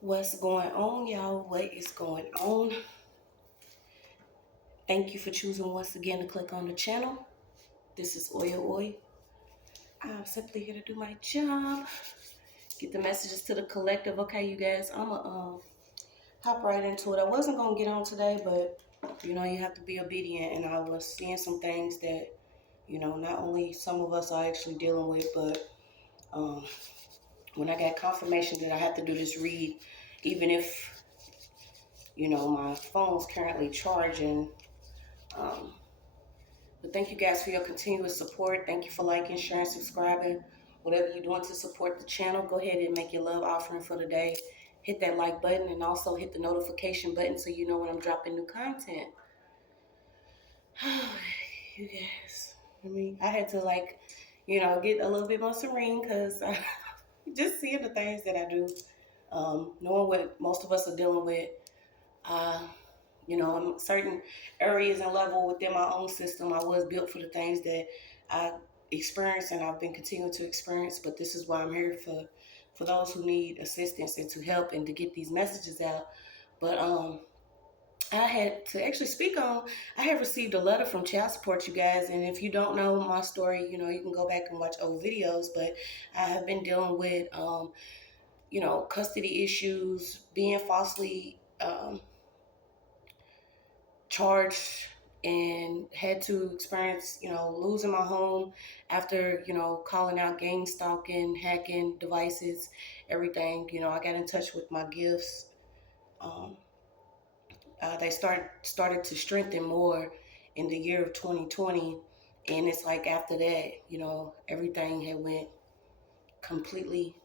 What's going on, y'all? What is going on? Thank you for choosing once again to click on the channel. This is OYAOY. I'm simply here to do my job, get the messages to the collective. Okay, you guys, I'm gonna hop right into it. I wasn't gonna get on today, but you have to be obedient, and I was seeing some things that not only some of us are actually dealing with, but um, when I got confirmation that I had to do this read, even if my phone's currently charging. Um, But thank you guys for your continuous support. Thank you for liking, sharing, subscribing. Whatever you're doing to support the channel, go ahead and make your love offering for the day. Hit that like button and also hit the notification button so you know when I'm dropping new content. You guys, I had to get a little bit more serene because just seeing the things that I do, knowing what most of us are dealing with. Uh, in certain areas and level within my own system, I was built for the things that I experienced and I've been continuing to experience. But this is why I'm here for those who need assistance and to help and to get these messages out. But I had to actually speak on. I have received a letter from child support, you guys, and if you don't know my story, you can go back and watch old videos. But I have been dealing with custody issues, being falsely charged and had to experience, losing my home after, calling out gang stalking, hacking devices, everything. I got in touch with my gifts. Um, they started to strengthen more in the year of 2020. And it's like after that, everything had went completely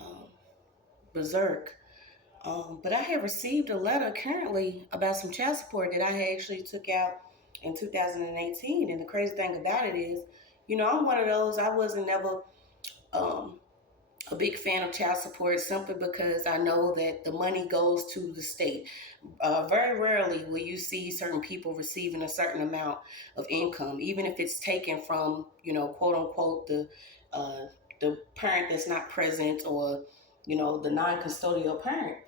um, berserk. But I have received a letter currently about some child support that I had actually took out in 2018. And the crazy thing about it is, I'm one of those, I wasn't never um, a big fan of child support simply because I know that the money goes to the state. Very rarely will you see certain people receiving a certain amount of income, even if it's taken from, quote unquote, the parent that's not present or, the non-custodial parent.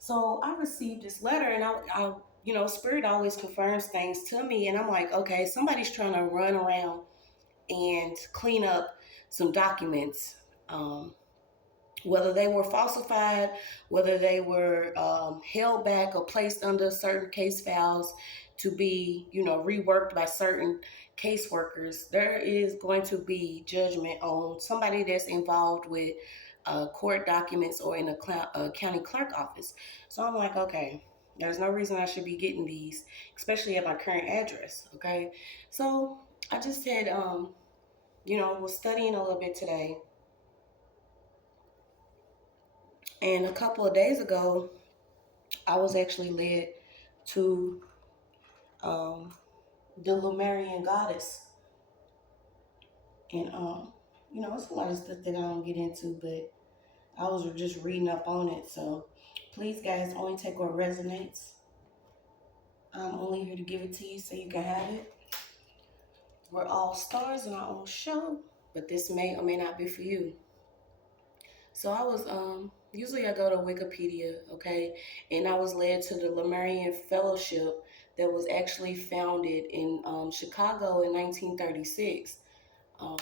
So I received this letter, and Spirit always confirms things to me, and I'm like, okay, somebody's trying to run around and clean up some documents, whether they were falsified, whether they were held back or placed under certain case files to be, reworked by certain caseworkers. There is going to be judgment on somebody that's involved with court documents or in a county clerk office. So I'm like, okay, there's no reason I should be getting these, especially at my current address. Okay, so I just had, was studying a little bit today, and a couple of days ago, I was actually led to um, the Lemurian goddess, and it's a lot of stuff that I don't get into, but I was just reading up on it. So please, guys, only take what resonates. I'm only here to give it to you so you can have it. We're all stars in our own show, but this may or may not be for you. So I was usually I go to Wikipedia, okay, and I was led to the Lemurian Fellowship that was actually founded in Chicago in 1936. Um,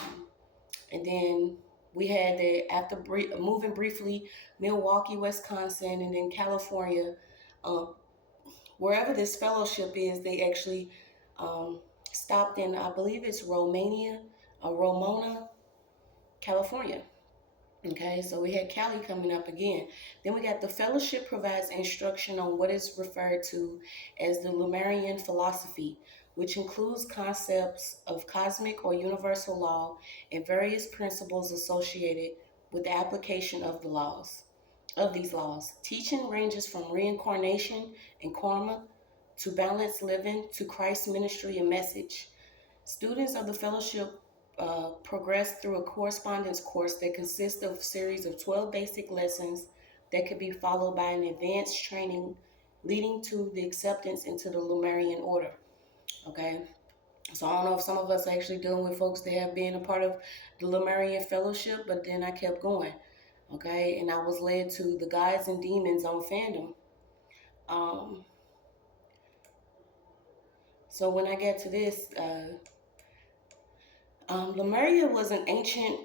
and then we had that after moving briefly, Milwaukee, Wisconsin, and then California. Um, Wherever this fellowship is, they actually um, stopped in, I believe it's Romania, Ramona, California. Okay, so we had Cali coming up again. Then we got the fellowship provides instruction on what is referred to as the Lemurian philosophy, which includes concepts of cosmic or universal law and various principles associated with the application of these laws. Teaching ranges from reincarnation and karma to balanced living to Christ's ministry and message. Students of the fellowship progress through a correspondence course that consists of a series of 12 basic lessons that could be followed by an advanced training leading to the acceptance into the Lemurian order. Okay, so I don't know if some of us are actually dealing with folks that have been a part of the Lemurian fellowship, but then I kept going. Okay, and I was led to the Gods and Demons on fandom. Um, so when I get to this, Lemuria was an ancient.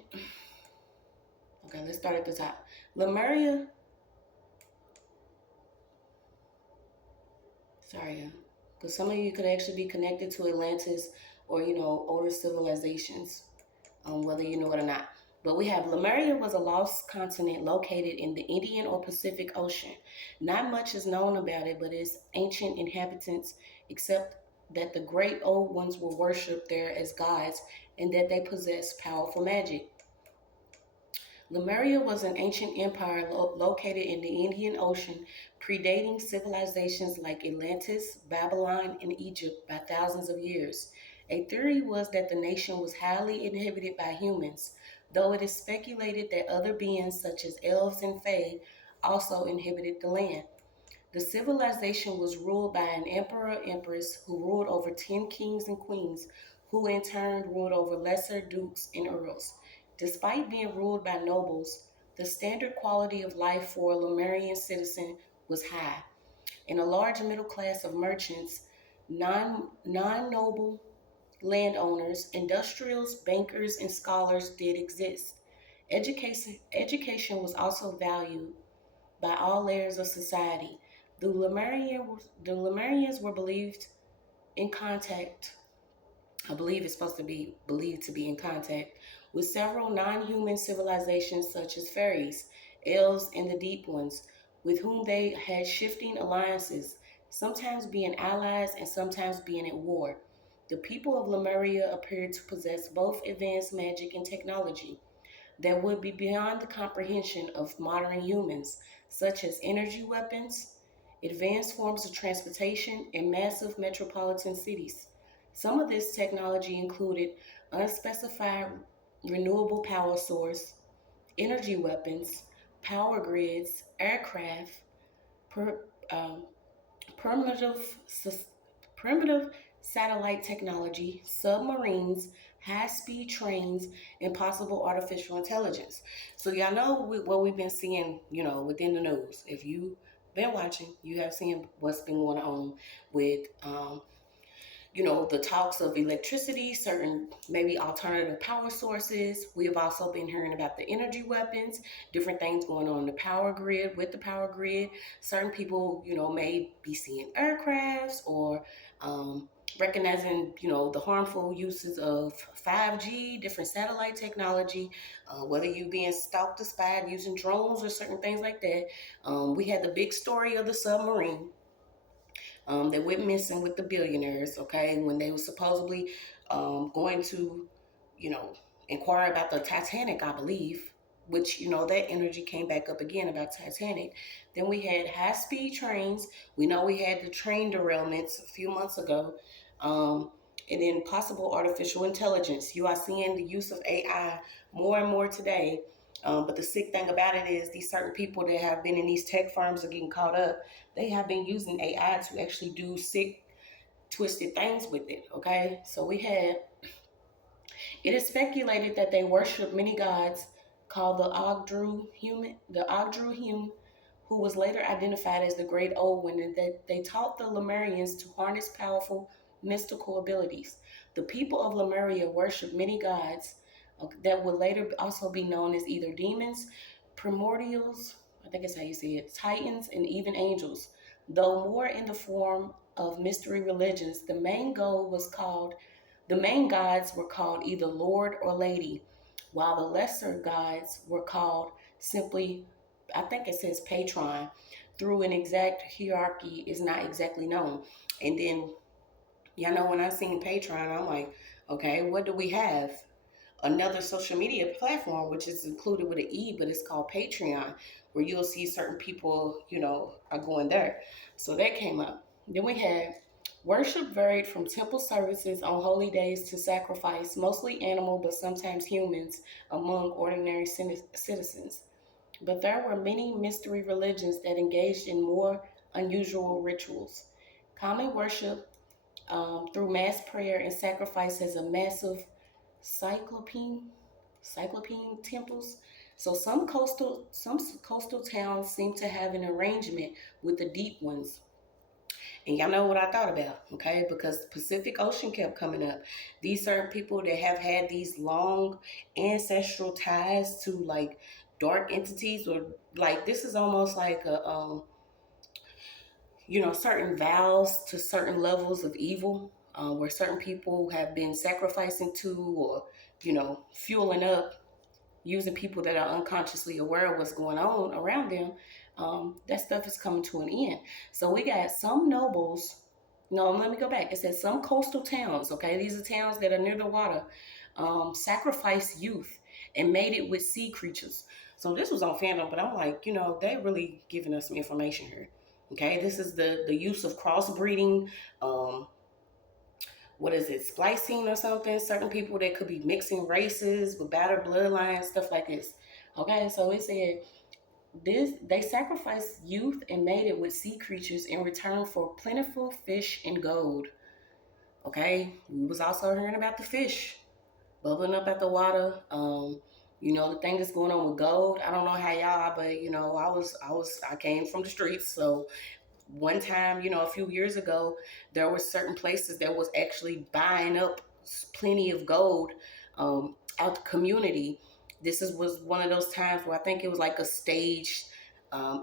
Okay, let's start at the top. Lemuria. Sorry, because some of you could actually be connected to Atlantis or older civilizations, whether you know it or not. But we have Lemuria was a lost continent located in the Indian or Pacific Ocean. Not much is known about it, but its ancient inhabitants, except that the great old ones were worshipped there as gods and that they possessed powerful magic. Lemuria was an ancient empire located in the Indian Ocean, predating civilizations like Atlantis, Babylon, and Egypt by thousands of years. A theory was that the nation was highly inhabited by humans, though it is speculated that other beings such as elves and fae also inhabited the land. The civilization was ruled by an emperor empress who ruled over 10 kings and queens, who in turn ruled over lesser dukes and earls. Despite being ruled by nobles, the standard quality of life for a Lemurian citizen was high, and a large middle class of merchants, non-noble landowners, industrials, bankers, and scholars did exist. Education was also valued by all layers of society. The Lemurians were believed in contact. I believe it's supposed to be believed to be in contact with several non-human civilizations such as fairies, elves, and the deep ones, with whom they had shifting alliances, sometimes being allies and sometimes being at war. The people of Lemuria appeared to possess both advanced magic and technology that would be beyond the comprehension of modern humans, such as energy weapons, advanced forms of transportation, and massive metropolitan cities. Some of this technology included unspecified renewable power source, energy weapons, power grids, aircraft, per, um, primitive, primitive satellite technology, submarines, high-speed trains, and possible artificial intelligence. So y'all know what we've been seeing, within the news. If you've been watching, you have seen what's been going on with the talks of electricity, certain maybe alternative power sources. We have also been hearing about the energy weapons, different things going on in the power grid, with the power grid. Certain people, may be seeing aircrafts or recognizing, the harmful uses of 5G, different satellite technology, whether you being stalked or spied using drones or certain things like that. We had the big story of the submarine that went missing with the billionaires, okay, when they were supposedly going to, you know, inquire about the Titanic, I believe, which, that energy came back up again about Titanic. Then we had high speed trains. We know we had the train derailments a few months ago. Um, and then possible artificial intelligence. You are seeing the use of AI more and more today. But the sick thing about it is these certain people that have been in these tech firms are getting caught up. They have been using AI to actually do sick, twisted things with it. Okay, so we had. It is speculated that they worship many gods called the Ogdru Hume, who was later identified as the Great Old One, and that they taught the Lemurians to harness powerful mystical abilities. The people of Lemuria worshiped many gods that would later also be known as either demons, primordials, I think that's how you say it, titans, and even angels. Though more in the form of mystery religions, the main gods were called either Lord or Lady, while the lesser gods were called simply, I think it says patron, through an exact hierarchy is not exactly known. And then, when I seen patron, I'm like, okay, what do we have? Another social media platform, which is included with an E, but it's called Patreon, where you'll see certain people, are going there. So that came up. Then we had worship varied from temple services on holy days to sacrifice, mostly animal, but sometimes humans, among ordinary citizens. But there were many mystery religions that engaged in more unusual rituals. Common worship through mass prayer and sacrifice as a massive cyclopean cyclopean temples, So some coastal towns seem to have an arrangement with the deep ones. And y'all know what I thought about, okay? Because the Pacific Ocean kept coming up. These certain people that have had these long ancestral ties to like dark entities, or like this is almost like a certain vows to certain levels of evil, where certain people have been sacrificing to, or fueling up, using people that are unconsciously aware of what's going on around them. That stuff is coming to an end. So we got some nobles. No, let me go back. It says some coastal towns. Okay, these are towns that are near the water. Sacrificed youth and made it with sea creatures. So this was on fandom, but I'm like, they really giving us some information here. Okay, this is the use of crossbreeding. What is it, splicing or something? Certain people that could be mixing races with better bloodlines, stuff like this. Okay, so it said this they sacrificed youth and made it with sea creatures in return for plentiful fish and gold. Okay, we was also hearing about the fish bubbling up at the water. The thing that's going on with gold. I don't know how y'all, but I came from the streets, so one time, a few years ago, there were certain places that was actually buying up plenty of gold out the community. Was one of those times where I think it was like a staged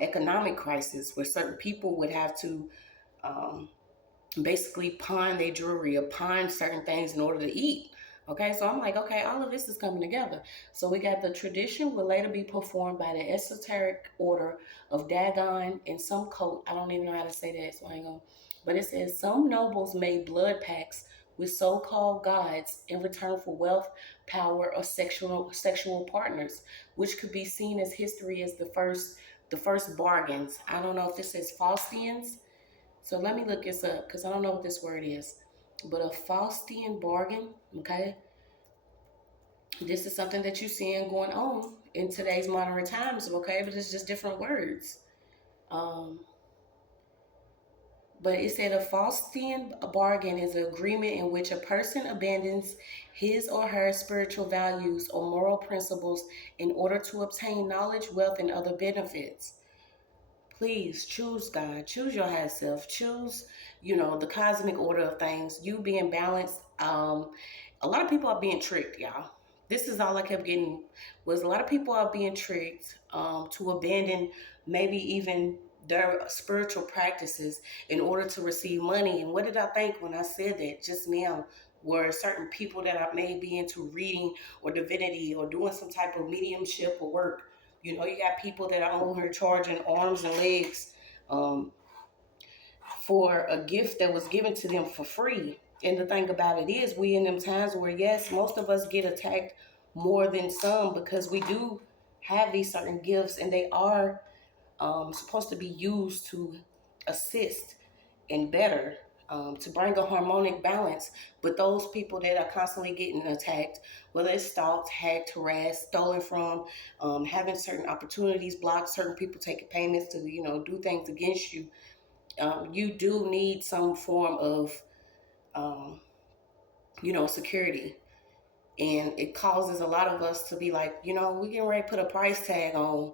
economic crisis, where certain people would have to um, basically pawn their jewelry or pawn certain things in order to eat. Okay, so I'm like, okay, all of this is coming together. So we got the tradition will later be performed by the esoteric order of Dagon and some cult. I don't even know how to say that, so I ain't gonna. But it says some nobles made blood pacts with so-called gods in return for wealth, power, or sexual partners, which could be seen as history as the first bargains. I don't know if this says Faustians, so let me look this up because I don't know what this word is. But a Faustian bargain, okay? This is something that you're seeing going on in today's modern times, okay? But it's just different words. Um, but it said a Faustian bargain is an agreement in which a person abandons his or her spiritual values or moral principles in order to obtain knowledge, wealth, and other benefits. Please choose God, choose your higher self, choose, the cosmic order of things, you being balanced. A lot of people are being tricked, y'all. This is all I kept getting, was a lot of people are being tricked to abandon maybe even their spiritual practices in order to receive money. And what did I think when I said that just now? Were certain people that I may be into reading or divinity or doing some type of mediumship or work. You got people that are on here charging arms and legs for a gift that was given to them for free. And the thing about it is, we in them times where, yes, most of us get attacked more than some, because we do have these certain gifts, and they are supposed to be used to assist and better, to bring a harmonic balance. But those people that are constantly getting attacked, whether it's stalked, hacked, harassed, stolen from, having certain opportunities blocked, certain people taking payments to do things against you, you do need some form of um, security. And it causes a lot of us to be like, we getting ready to put a price tag on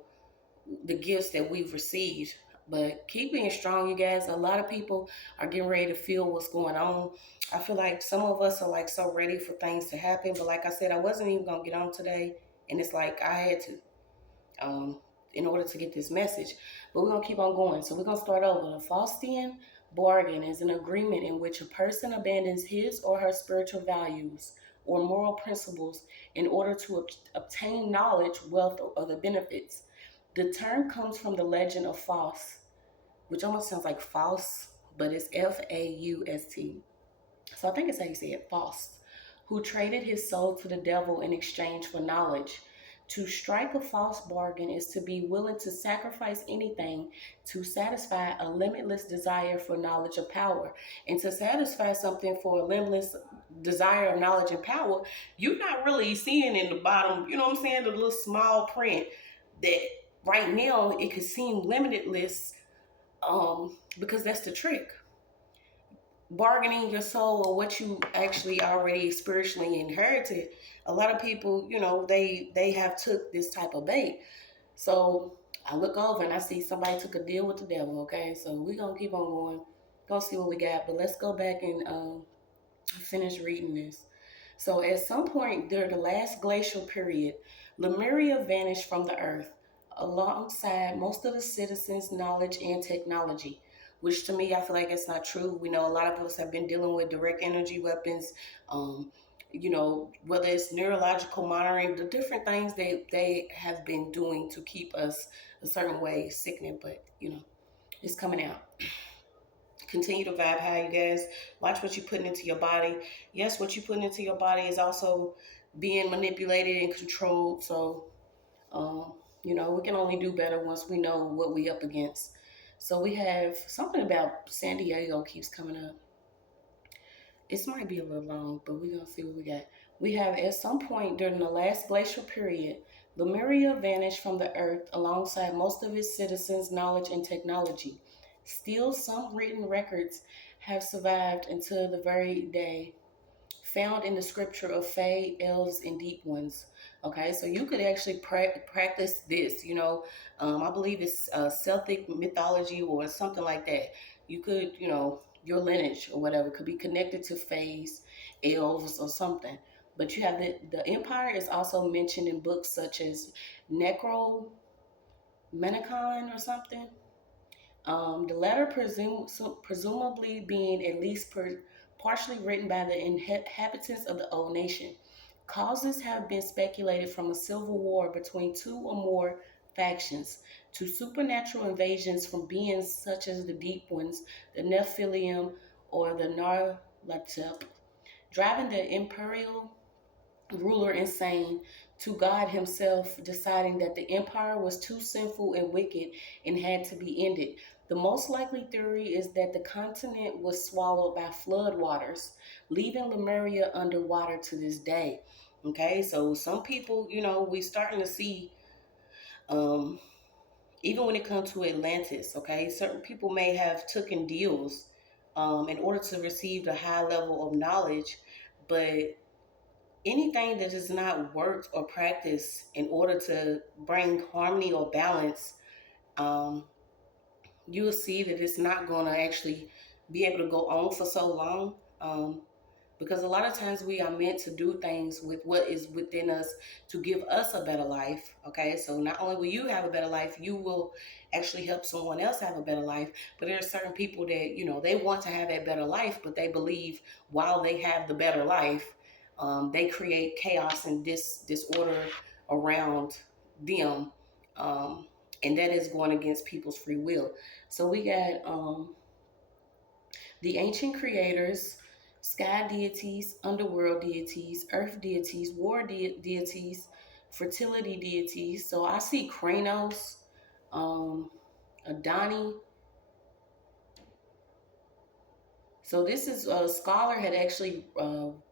the gifts that we've received. But keep being strong, you guys. A lot of people are getting ready to feel what's going on. I feel like some of us are like so ready for things to happen. But like I said, I wasn't even going to get on today. And it's like I had to, in order to get this message. But we're going to keep on going. So we're going to start over. The Faustian bargain is an agreement in which a person abandons his or her spiritual values or moral principles in order to obtain knowledge, wealth, or other benefits. The term comes from the legend of Faust, which almost sounds like Faust, but it's Faust. So I think it's how you say it, Faust, who traded his soul to the devil in exchange for knowledge. To strike a false bargain is to be willing to sacrifice anything to satisfy a limitless desire for knowledge or power. And to satisfy something for a limitless desire of knowledge and power, you're not really seeing in the bottom, you know what I'm saying, the little small print, that right now it could seem limitless, because that's the trick. Bargaining your soul or what you actually already spiritually inherited a lot of people, they have took this type of bait. So I look over and I see somebody took a deal with the devil. Okay, so we're gonna keep on going, gonna see what we got. But let's go back and finish reading this. So at some point during the last glacial period, Lemuria vanished from the earth alongside most of the citizens' knowledge and technology. Which to me, I feel like it's not true. We know a lot of us have been dealing with direct energy weapons, um, whether it's neurological monitoring, the different things they have been doing to keep us a certain way, sickening, but it's coming out. Continue to vibe high, you guys. Watch what you're putting into your body. Yes, what you're putting into your body is also being manipulated and controlled. So, we can only do better once we know what we up against. So we have something about San Diego keeps coming up. This might be a little long, but we're gonna see what we got. We have at some point during the last glacial period, Lemuria vanished from the earth alongside most of its citizens' knowledge and technology. Still, some written records have survived until the very day found in the scripture of Fae, elves, and deep ones. Okay, so you could actually practice this. I believe it's Celtic mythology or something like that. You could, your lineage or whatever could be connected to Faes, elves, or something. But you have the empire is also mentioned in books such as Necromancon or something. The latter presumably being at least partially written by the inhabitants of the old nation. Causes have been speculated from a civil war between two or more factions to supernatural invasions from beings such as the Deep Ones, the Nephilim, or the Narlatep, driving the imperial ruler insane, to God himself deciding that the empire was too sinful and wicked and had to be ended. The most likely theory is that the continent was swallowed by flood waters, leaving Lemuria underwater to this day. Okay, so some people, we starting to see, um, even when it comes to Atlantis, okay, certain people may have taken deals in order to receive the high level of knowledge, but anything that is not worked or practiced in order to bring harmony or balance, um, you'll see that it's not going to actually be able to go on for so long. Because a lot of times we are meant to do things with what is within us to give us a better life. Okay, so not only will you have a better life, you will actually help someone else have a better life. But there are certain people that they want to have that better life, but they believe while they have the better life, they create chaos and disorder around them, um, and that is going against people's free will. So we got the ancient creators, sky deities, underworld deities, earth deities, war deities, fertility deities. So I see Kranos, Adani. So this is a scholar had actually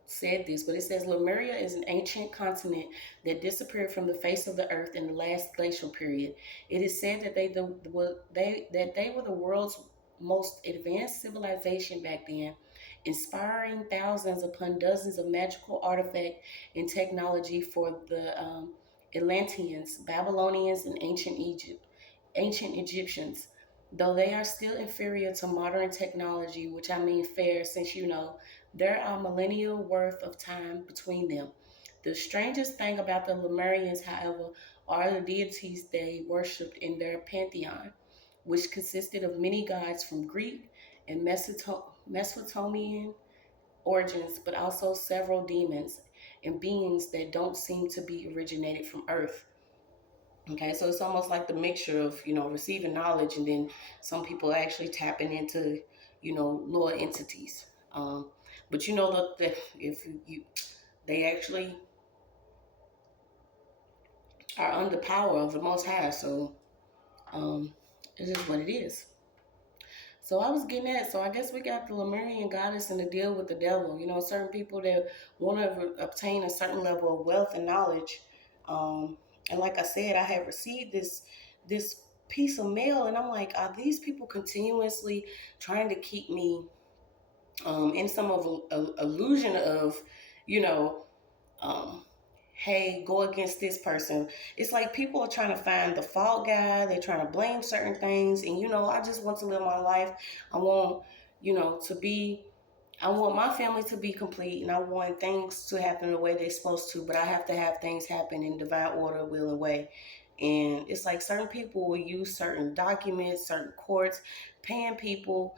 said this, but it says Lemuria is an ancient continent that disappeared from the face of the earth in the last glacial period. It is said that they were the world's most advanced civilization back then, inspiring thousands upon dozens of magical artifact and technology for the Atlanteans, Babylonians, and ancient Egyptians, though they are still inferior to modern technology, which I mean fair since there are millennial worth of time between them. The strangest thing about the Lemurians, however, are the deities they worshipped in their pantheon, which consisted of many gods from Greek and Mesopotamian origins, but also several demons and beings that don't seem to be originated from Earth. Okay, so it's almost like the mixture of receiving knowledge, and then some people actually tapping into lower entities. But that if they actually are under power of the Most High, so it is what it is. So I was getting at, so I guess we got the Lemurian goddess and the deal with the devil. Certain people that want to obtain a certain level of wealth and knowledge. And like I said, I had received this piece of mail, and I'm like, are these people continuously trying to keep me in some of a illusion of, you know, um, hey, go against this person. It's like people are trying to find the fault guy. They're trying to blame certain things. And, I just want to live my life. I want, to be, I want my family to be complete, and I want things to happen the way they're supposed to, but I have to have things happen in divine order, will, and way. And it's like certain people will use certain documents, certain courts, paying people,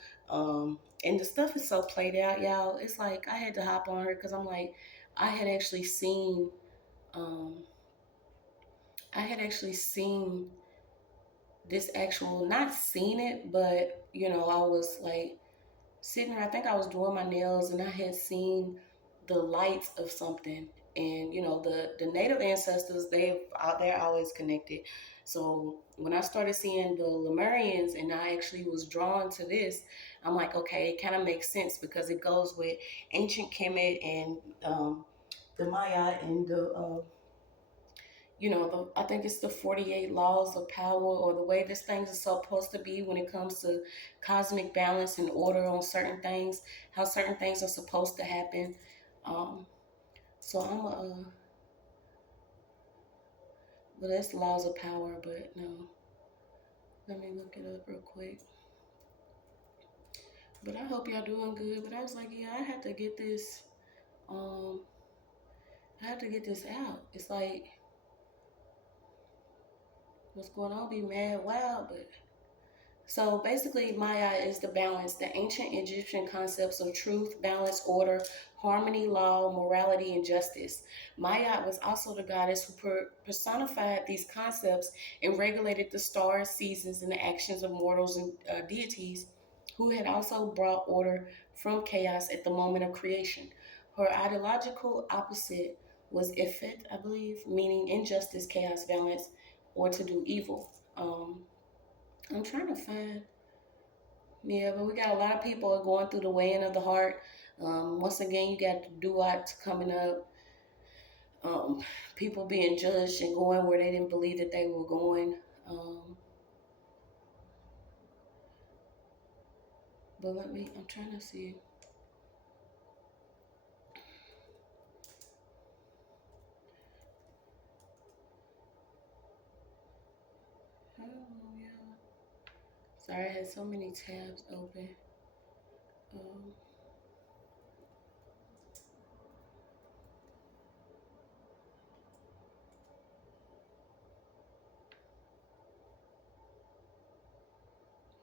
and the stuff is so played out, y'all. It's like I had to hop on her because I'm like, I had actually seen, um, I had actually seen this actual, not seen it, but I was like sitting there. I think I was doing my nails, and I had seen the lights of something. And the native ancestors, they're always connected. So when I started seeing the Lemurians, and I actually was drawn to this, I'm like, okay, it kind of makes sense because it goes with ancient Kemet and the Maya and I think it's the 48 laws of power, or the way this thing is supposed to be when it comes to cosmic balance and order on certain things, how certain things are supposed to happen. Um, so well, that's laws of power, but no, let me look it up real quick. But I hope y'all doing good. But I was like, yeah, um, I have to get this out. It's like, what's going on? Be mad, wild, but so basically, Maya is the balance, the ancient Egyptian concepts of truth, balance, order, harmony, law, morality, and justice. Maya was also the goddess who personified these concepts and regulated the stars, seasons, and the actions of mortals and deities, who had also brought order from chaos at the moment of creation. Her ideological opposite was Ifrit, I believe, meaning injustice, chaos, balance, or to do evil. I'm trying to find. Yeah, but we got a lot of people going through the weighing of the heart. Once again, you got the duats coming up. Um, People being judged and going where they didn't believe that they were going. Um, but I'm trying to see. Oh, yeah. Sorry, I had so many tabs open. Um,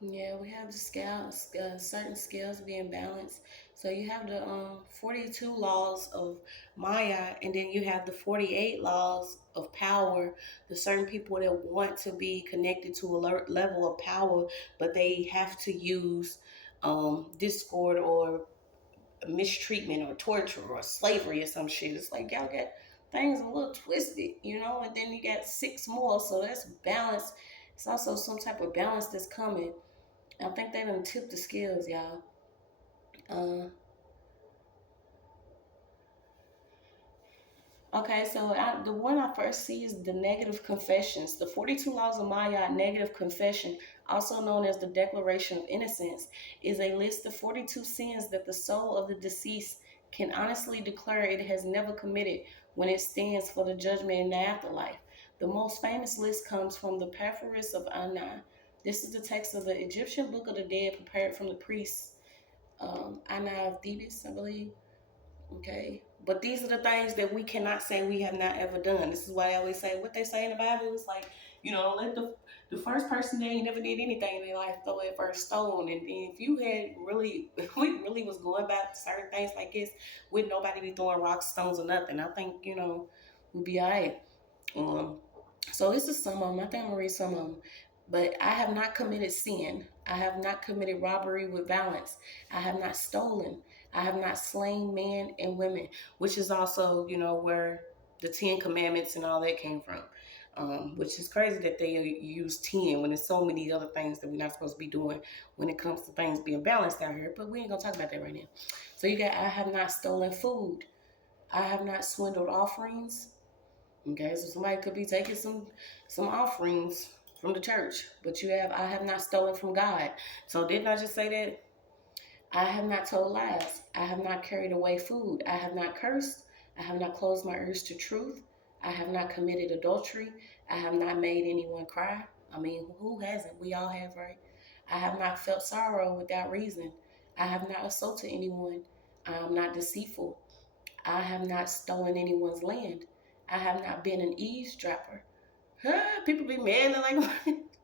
Yeah, we have the scales, certain scales being balanced. So you have the 42 laws of Maya, and then you have the 48 laws of power. The certain people that want to be connected to a level of power, but they have to use discord or mistreatment or torture or slavery or some shit. It's like y'all got things a little twisted. And then you got six more, so that's balance. It's also some type of balance that's coming. I think they done tipped the scales, y'all. Uh, okay, so the one I first see is the negative confessions. The 42 Laws of Maya negative confession, also known as the Declaration of Innocence, is a list of 42 sins that the soul of the deceased can honestly declare it has never committed when it stands for the judgment in the afterlife. The most famous list comes from the Papyrus of Anna. This is the text of the Egyptian Book of the Dead prepared from the priests Anna of Thebes, I believe. Okay. But these are the things that we cannot say we have not ever done. This is why I always say what they say in the Bible is like, let the first person that ain't never did anything in their life throw that first stone. And if you had really, if we really was going back to certain things like this, would nobody be throwing rocks, stones, or nothing. I think, we'd be all right. Um, so this is some of them. I think I'm gonna read some of them. But I have not committed sin. I have not committed robbery with violence. I have not stolen. I have not slain men and women, which is also, where the Ten Commandments and all that came from. Which is crazy that they use 10 when there's so many other things that we're not supposed to be doing when it comes to things being balanced out here. But we ain't gonna talk about that right now. So you got I have not stolen food. I have not swindled offerings. Okay, so somebody could be taking some offerings from the church, but I have not stolen from God. So didn't I just say that? I have not told lies. I have not carried away food. I have not cursed. I have not closed my ears to truth. I have not committed adultery. I have not made anyone cry. I mean, who hasn't? We all have, right? I have not felt sorrow without reason. I have not assaulted anyone. I am not deceitful. I have not stolen anyone's land. I have not been an eavesdropper. Huh? People be mad like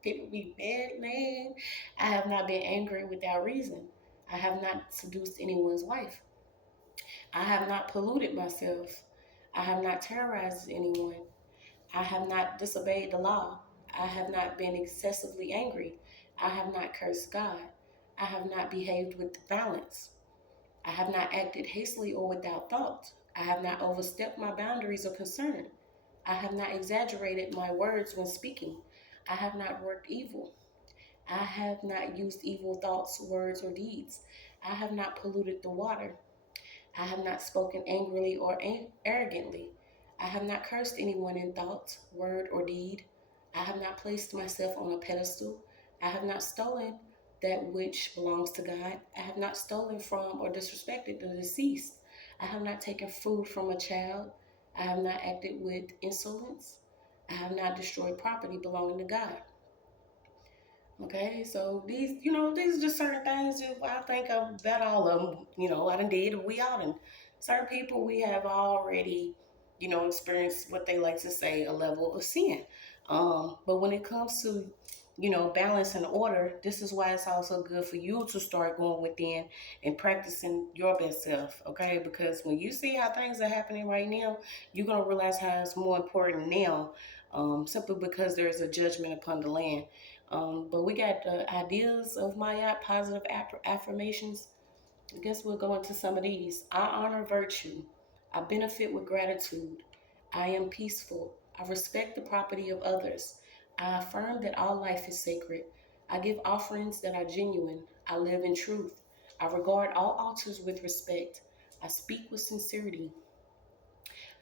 people be mad, man. I have not been angry without reason. I have not seduced anyone's wife. I have not polluted myself. I have not terrorized anyone. I have not disobeyed the law. I have not been excessively angry. I have not cursed God. I have not behaved with violence. I have not acted hastily or without thought. I have not overstepped my boundaries or concern. I have not exaggerated my words when speaking. I have not worked evil. I have not used evil thoughts, words, or deeds. I have not polluted the water. I have not spoken angrily or arrogantly. I have not cursed anyone in thought, word, or deed. I have not placed myself on a pedestal. I have not stolen that which belongs to God. I have not stolen from or disrespected the deceased. I have not taken food from a child. I have not acted with insolence. I have not destroyed property belonging to God. Okay, so these are just certain things that I think of that all of them, I done did, we all done. Certain people we have already, experienced what they like to say a level of sin. But when it comes to, balance and order, this is why it's also good for you to start going within and practicing your best self, okay? Because when you see how things are happening right now, you're going to realize how it's more important now, simply because there's a judgment upon the land. But we got the ideas of Maya, positive affirmations. I guess we'll go into some of these. I honor virtue. I benefit with gratitude. I am peaceful. I respect the property of others. I affirm that all life is sacred. I give offerings that are genuine. I live in truth. I regard all altars with respect. I speak with sincerity.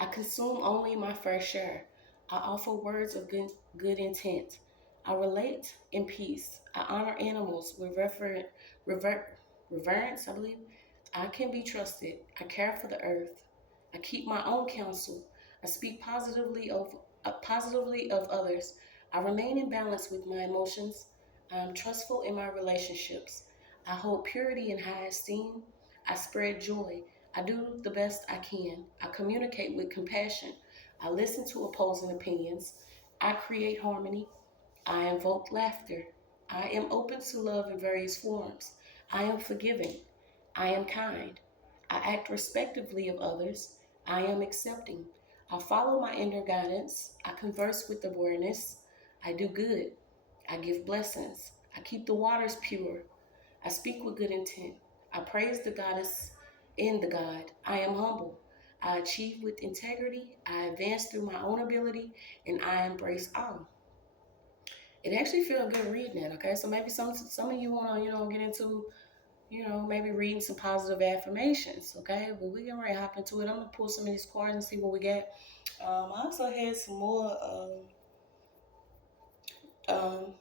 I consume only my fair share. I offer words of good intent. I relate in peace. I honor animals with rever, reverence, I believe. I can be trusted. I care for the earth. I keep my own counsel. I speak positively of others. I remain in balance with my emotions. I am trustful in my relationships. I hold purity in high esteem. I spread joy. I do the best I can. I communicate with compassion. I listen to opposing opinions. I create harmony. I invoke laughter. I am open to love in various forms. I am forgiving. I am kind. I act respectively of others. I am accepting. I follow my inner guidance. I converse with awareness. I do good. I give blessings. I keep the waters pure. I speak with good intent. I praise the goddess in the God. I am humble. I achieve with integrity. I advance through my own ability, and I embrace all. It actually feels good reading it. Okay, so maybe some of you want to get into maybe reading some positive affirmations. Okay, but we can right hop into it. I'm gonna pull some of these cards and see what we got. I also had some more um,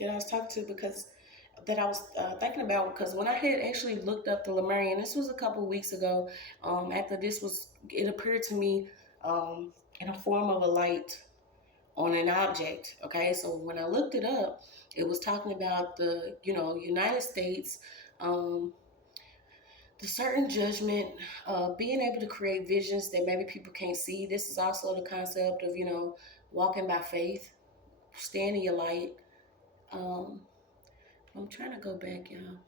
that I was talking to because that I was thinking about because when I had actually looked up the Lemurian, this was a couple weeks ago. After this it appeared to me in a form of a light on an object. Okay, so when I looked it up, it was talking about the United States, the certain judgment, being able to create visions that maybe people can't see. This is also the concept of walking by faith, staying in your light. Um, I'm trying to go back, y'all.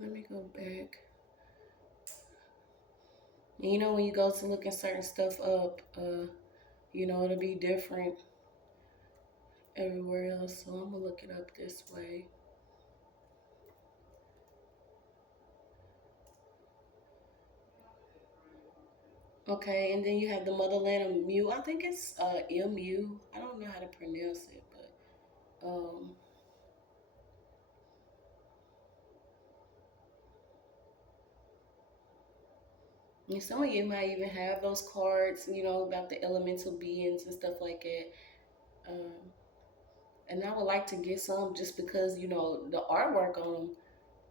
Let me go back. And when you go to looking certain stuff up, it'll be different everywhere else. So I'm gonna look it up this way. Okay, and then you have the motherland of Mu. I think it's MU. I don't know how to pronounce it, but and some of you might even have those cards, about the elemental beings and stuff like that. Um, and I would like to get some just because the artwork on them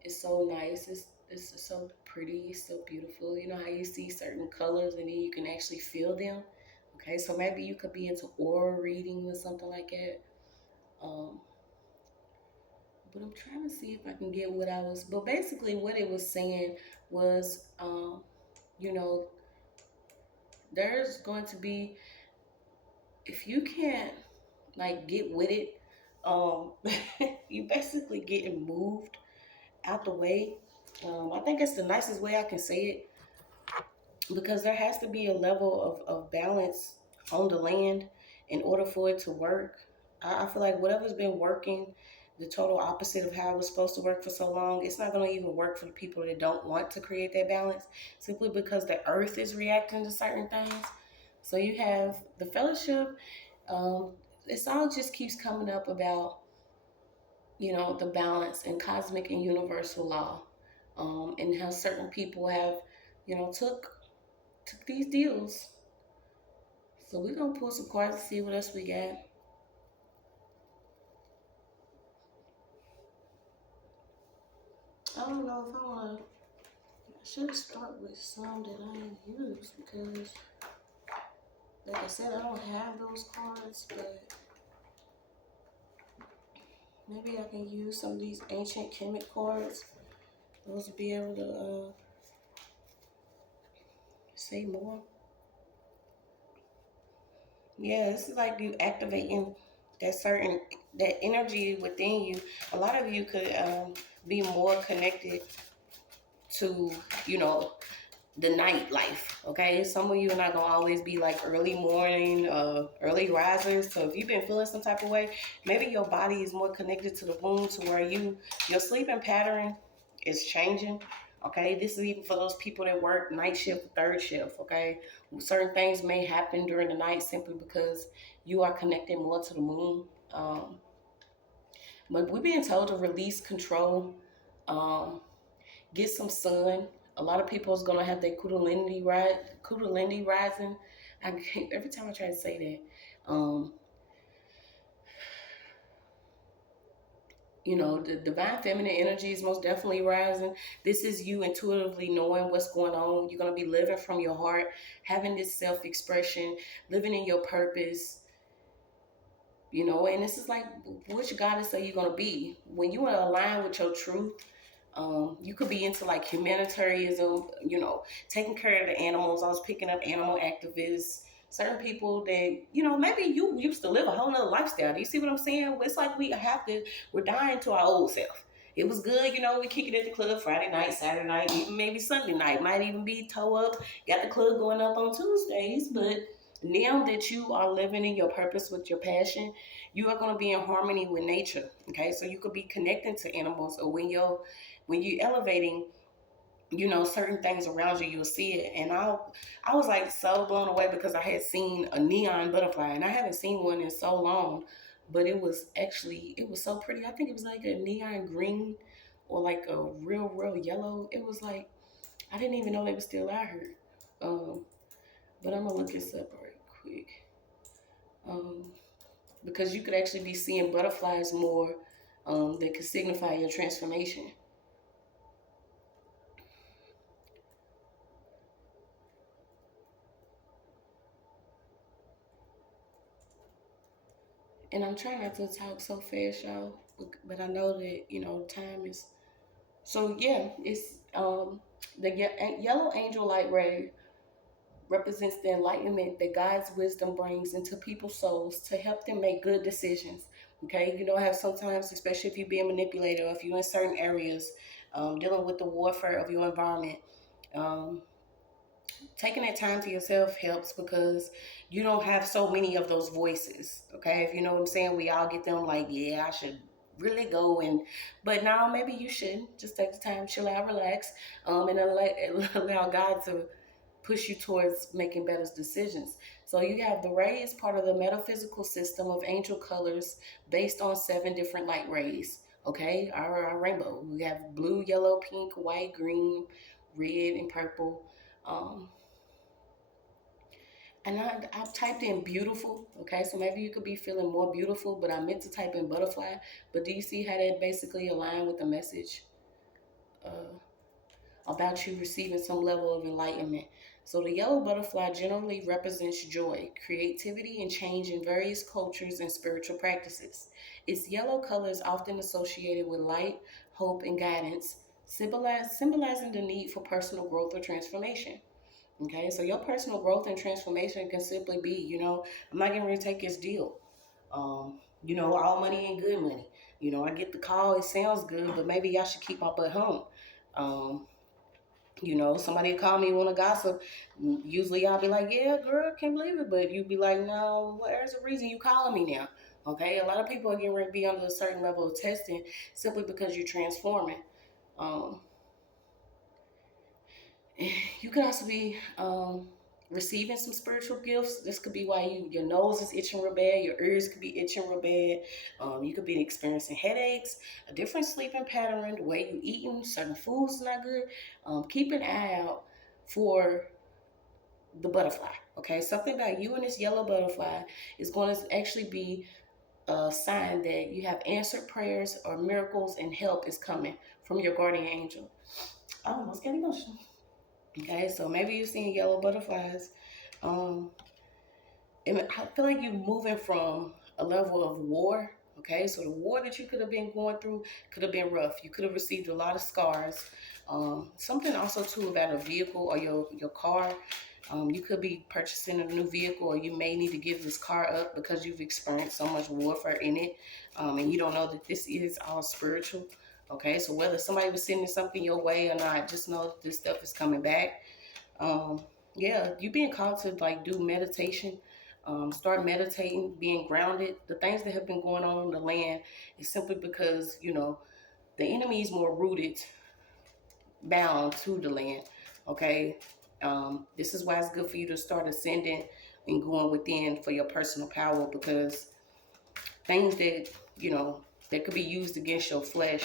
is so nice. It's so pretty, it's so beautiful. You know how you see certain colors and then you can actually feel them. Okay, so maybe you could be into aura reading or something like that. Um, but I'm trying to see if I can get what I was. But basically, what it was saying was, you know, there's going to be, if you can't like get with it, um, you basically getting moved out the way. I think it's the nicest way I can say it, because there has to be a level of balance on the land in order for it to work. I feel like whatever's been working, the total opposite of how it was supposed to work for so long, it's not going to even work for the people that don't want to create that balance, simply because the earth is reacting to certain things. So you have the fellowship. This all just keeps coming up about, the balance and cosmic and universal law, and how certain people have, took these deals. So we're gonna pull some cards to see what else we got. I don't know if I wanna. I should start with some that I ain't used, because, like I said, I don't have those cards, but maybe I can use some of these ancient Kemet cards. Those will be able to say more. Yeah, this is like you activating that energy within you. A lot of you could be more connected to, you know, the nightlife. Okay, some of you are not gonna always be like early morning, early risers. So if you've been feeling some type of way, maybe your body is more connected to the womb, to where your sleeping pattern is changing. Okay, this is even for those people that work night shift, third shift. Okay, certain things may happen during the night simply because you are connected more to the moon. But we're being told to release control. Um, get some sun. A lot of people is gonna have their kundalini rising. Every time I try to say that, the divine feminine energy is most definitely rising. This is you intuitively knowing what's going on. You're gonna be living from your heart, having this self-expression, living in your purpose. And this is like what you gotta say you're gonna be. When you want to align with your truth, you could be into like humanitarianism, taking care of the animals. I was picking up animal activists, certain people that, maybe you used to live a whole nother lifestyle. Do you see what I'm saying? It's like we're dying to our old self. It was good, we kick it at the club Friday night, Saturday night, even maybe Sunday night. Might even be toe up, got the club going up on Tuesdays. But now that you are living in your purpose with your passion, you are going to be in harmony with nature. Okay, so you could be connecting to animals, or when you're elevating, certain things around you, you'll see it. And I was like so blown away, because I had seen a neon butterfly, and I haven't seen one in so long. But it was so pretty. I think it was like a neon green, or like a real yellow. It was like, I didn't even know they were still out here. Um, but I'm gonna look this up right quick. Um, because you could actually be seeing butterflies more, that could signify your transformation. And I'm trying not to talk so fast, y'all, but I know that, time is. So yeah, it's yellow angel light ray represents the enlightenment that God's wisdom brings into people's souls to help them make good decisions. Okay, have sometimes, especially if you're being manipulated, or if you're in certain areas, dealing with the warfare of your environment. Um, Taking that time to yourself helps, because you don't have so many of those voices. Okay, if you know what I'm saying, we all get them like, yeah, I should really go. But now maybe you should just take the time, chill out, relax, and allow God to push you towards making better decisions. So you have the rays, part of the metaphysical system of angel colors, based on 7 different light rays. Okay, our rainbow. We have blue, yellow, pink, white, green, red, and purple. Um, and I've typed in beautiful. Okay, so maybe you could be feeling more beautiful, but I meant to type in butterfly. But do you see how that basically align with the message? Uh, about you receiving some level of enlightenment. So the yellow butterfly generally represents joy, creativity, and change in various cultures and spiritual practices. Its yellow color is often associated with light, hope, and guidance, symbolizing the need for personal growth or transformation. Okay, so your personal growth and transformation can simply be, I'm not getting ready to take this deal. All money ain't good money. I get the call, it sounds good, but maybe y'all should keep my butt home. Um, somebody call me, want to gossip. Usually I'll be like, yeah, girl, can't believe it. But you be like, no, there's a reason you calling me now. Okay, a lot of people are getting ready to be under a certain level of testing simply because you're transforming. Um, you could also be receiving some spiritual gifts. This could be why your nose is itching real bad, your ears could be itching real bad. You could be experiencing headaches, a different sleeping pattern, the way you eating certain foods is not good. Keep an eye out for the butterfly. Okay, something about you and this yellow butterfly is going to actually be a sign that you have answered prayers or miracles and help is coming from your guardian angel. I almost get emotional. Okay, so maybe you're seeing yellow butterflies. Um, and I feel like you're moving from a level of war. Okay, so the war that you could have been going through could have been rough. You could have received a lot of scars. Something also too about a vehicle or your car. You could be purchasing a new vehicle, or you may need to give this car up because you've experienced so much warfare in it, and you don't know that this is all spiritual. Okay, so whether somebody was sending something your way or not, just know that this stuff is coming back. Um, yeah, you being called to like do meditation, start meditating, being grounded. The things that have been going on the land is simply because the enemy is more rooted, bound to the land. Okay, this is why it's good for you to start ascending and going within for your personal power, because things that that could be used against your flesh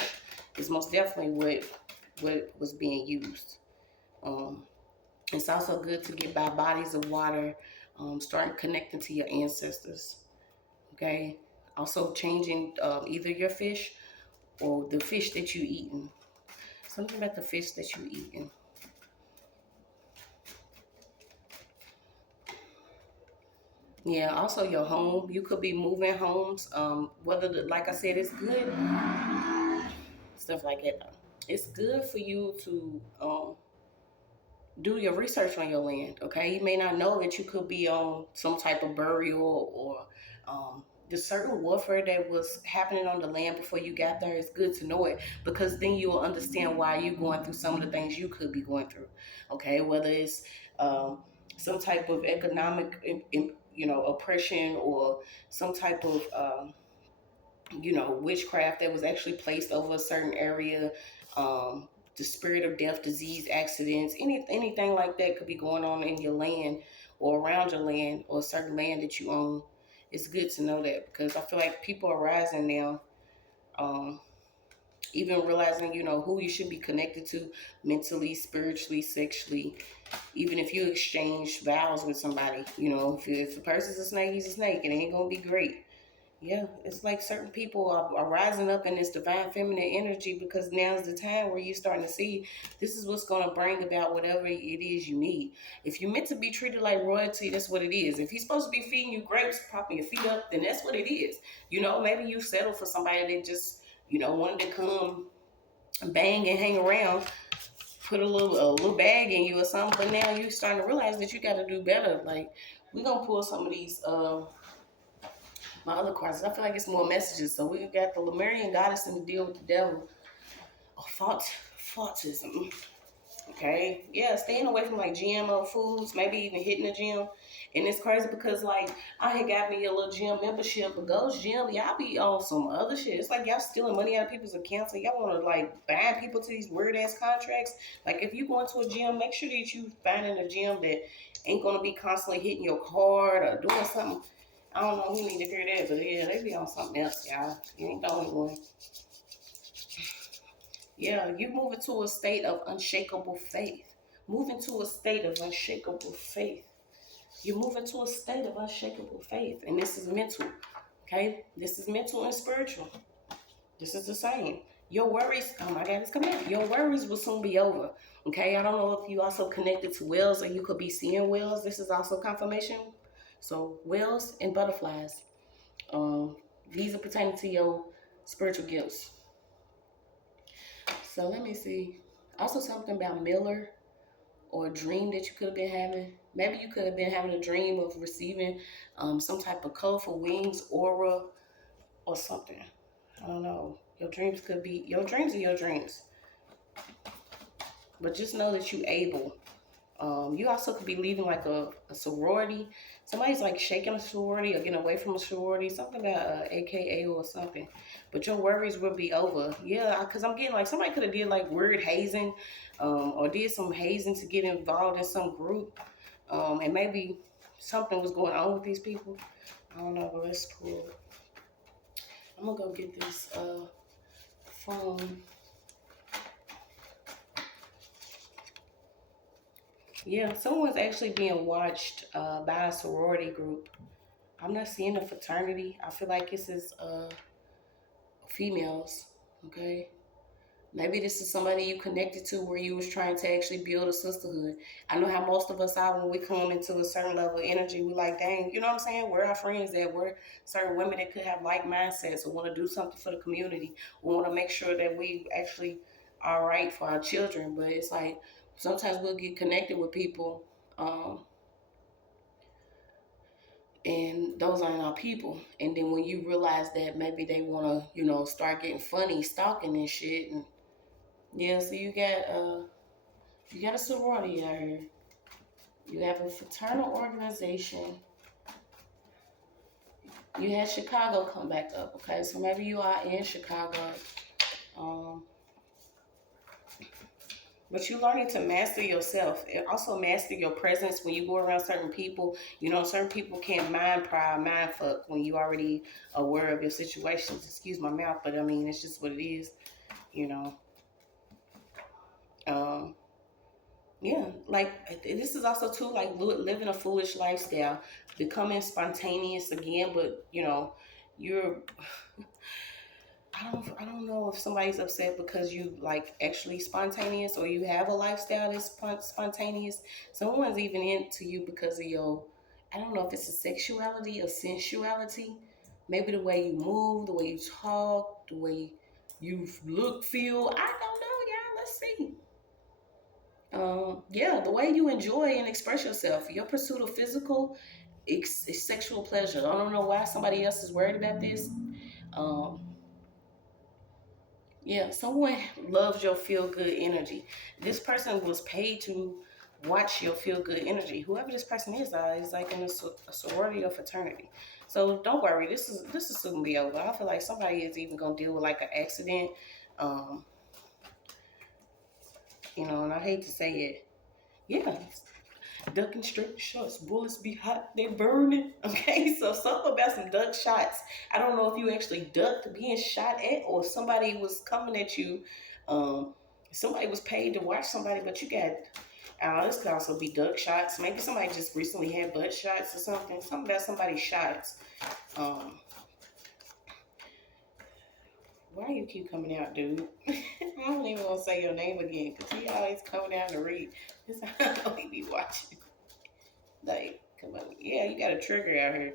is most definitely what was being used. Um, It's also good to get by bodies of water, starting connecting to your ancestors. Okay. Also changing either your fish or the fish that you eating. Something about the fish that you eating. Yeah. Also your home. You could be moving homes. Like I said, it's good. Stuff like that. It's good for you to do your research on your land. Okay, you may not know that you could be on some type of burial or the certain warfare that was happening on the land before you got there. It's good to know it, because then you will understand why you're going through some of the things you could be going through. Okay, whether it's some type of economic oppression, or some type of witchcraft that was actually placed over a certain area, the spirit of death, disease, accidents, anything like that could be going on in your land or around your land or a certain land that you own. It's good to know that, because I feel like people are rising now, even realizing, who you should be connected to mentally, spiritually, sexually. Even if you exchange vows with somebody, if the person's a snake, he's a snake, it ain't gonna be great. Yeah, it's like certain people are rising up in this divine feminine energy, because now's the time where you're starting to see this is what's going to bring about whatever it is you need. If you're meant to be treated like royalty, that's what it is. If he's supposed to be feeding you grapes, propping your feet up, then that's what it is. Maybe you settle for somebody that just, wanted to come bang and hang around, put a little bag in you or something, but now you're starting to realize that you got to do better. Like, we're going to pull some of these my other cards. I feel like it's more messages. So we got the Lemurian goddess and the deal with the devil. Oh, faultism. Okay. Yeah, staying away from like GMO foods, maybe even hitting the gym. And it's crazy because like I had got me a little gym membership, but Ghost Gym, y'all be on some other shit. It's like y'all stealing money out of people's accounts, and y'all want to like bind people to these weird ass contracts. Like, if you go into a gym, make sure that you finding a gym that ain't gonna be constantly hitting your card or doing something. I don't know who need to hear that, but yeah, they be on something else, y'all. You ain't the only one. Yeah, you move into a state of unshakable faith. Move into a state of unshakable faith. You move into a state of unshakable faith. And this is mental. Okay? This is mental and spiritual. This is the same. Your worries, oh my God, it's coming out. Your worries will soon be over. Okay, I don't know if you also connected to whales or you could be seeing whales. This is also confirmation. So whales and butterflies. Um, these are pertaining to your spiritual gifts. So let me see. Also something about Miller or a dream that you could have been having. Maybe you could have been having a dream of receiving some type of colorful wings, aura, or something. I don't know. Your dreams could be your dreams are your dreams. But just know that you're able. You also could be leaving like a sorority. Somebody's like shaking a sorority or getting away from a sorority. Something about AKA or something. But your worries will be over. Yeah, because I'm getting like somebody could have did like weird hazing, or did some hazing to get involved in some group, and maybe something was going on with these people. I don't know, but let's pull. I'm gonna go get this phone. Yeah, someone's actually being watched by a sorority group. I'm not seeing a fraternity. I feel like this is females. Okay. Maybe this is somebody you connected to where you was trying to actually build a sisterhood. I know how most of us are when we come into a certain level of energy. We like, dang, you know what I'm saying? Where our friends at? Where certain women that could have like mindsets or want to do something for the community. We want to make sure that we actually are right for our children. But it's like sometimes we'll get connected with people, and those aren't our people. And then when you realize that maybe they want to, start getting funny, stalking and shit, and yeah, so you got a sorority out here. You have a fraternal organization. You had Chicago come back up, okay? So maybe you are in Chicago. Um, but you learning to master yourself. And also master your presence when you go around certain people. Certain people can't mind pride, mind fuck when you already aware of your situations. Excuse my mouth, but I mean, it's just what it is, you know. Um, Yeah, like this is also too like living a foolish lifestyle, becoming spontaneous again. But you're I don't know if somebody's upset because you like actually spontaneous or you have a lifestyle that's spontaneous. Someone's even into you because of your I don't know if it's a sexuality or sensuality. Maybe the way you move, the way you talk, the way you look, feel. I don't know, y'all. Let's see. Yeah, the way you enjoy and express yourself, your pursuit of physical, sexual pleasure. I don't know why somebody else is worried about this. Um, yeah, someone loves your feel good energy. This person was paid to watch your feel good energy. Whoever this person is like in a sorority or fraternity. So don't worry, this is soon be over. I feel like somebody is even gonna deal with like an accident. Um, and I hate to say it. Yeah, ducking straight shots. Bullets be hot, they burning. Okay, so something about some duck shots. I don't know if you actually ducked being shot at or somebody was coming at you. Um, somebody was paid to watch somebody, but you got. This could also be duck shots. Maybe somebody just recently had butt shots or something. Something about somebody's shots. Um, why you keep coming out, dude? I don't even want to say your name again because he always coming out to read. This how he be watching. Like, come on. Yeah, you got a trigger out here.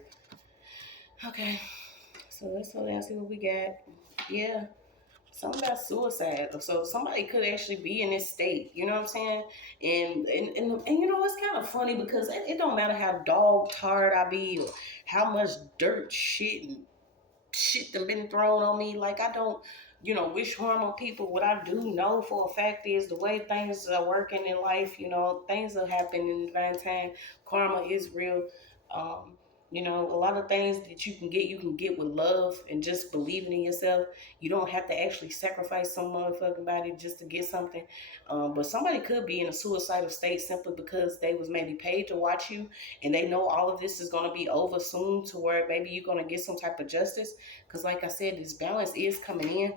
Okay. So let's slow down, see what we got. Yeah. Something about suicide. So somebody could actually be in this state. You know what I'm saying? And it's kind of funny because it don't matter how dog tired I be or how much dirt, shit that been thrown on me. Like I don't, wish harm on people. What I do know for a fact is the way things are working in life, things will happen in divine time. Karma is real. Um, a lot of things that you can get with love and just believing in yourself. You don't have to actually sacrifice some motherfucking body just to get something. But somebody could be in a suicidal state simply because they was maybe paid to watch you and they know all of this is going to be over soon to where maybe you're going to get some type of justice. Because like I said, this balance is coming in.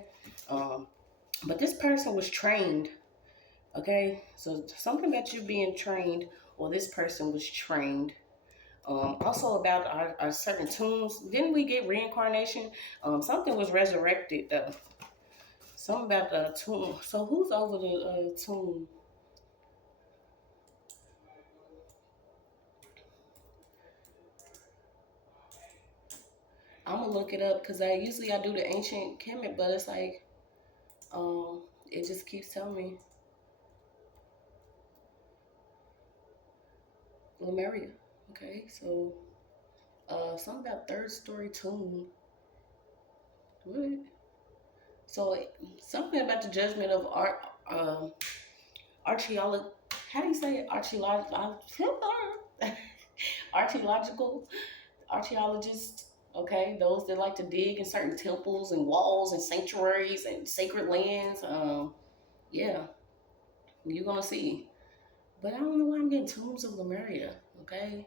But this person was trained. Okay, so something about you being trained, or this person was trained. Also about our certain tombs. Didn't we get reincarnation? Something was resurrected though. Something about the tomb. So who's over the tomb? I'm gonna look it up because I do the ancient Kemet, but it's like it just keeps telling me Lemuria. Okay, so something about third story tomb. What? So something about the judgment of art, archaeology. How do you say it? Archaeological archaeologists. Okay, those that like to dig in certain temples and walls and sanctuaries and sacred lands. Yeah, you're gonna see. But I don't know why I'm getting tombs of Lemuria. Okay,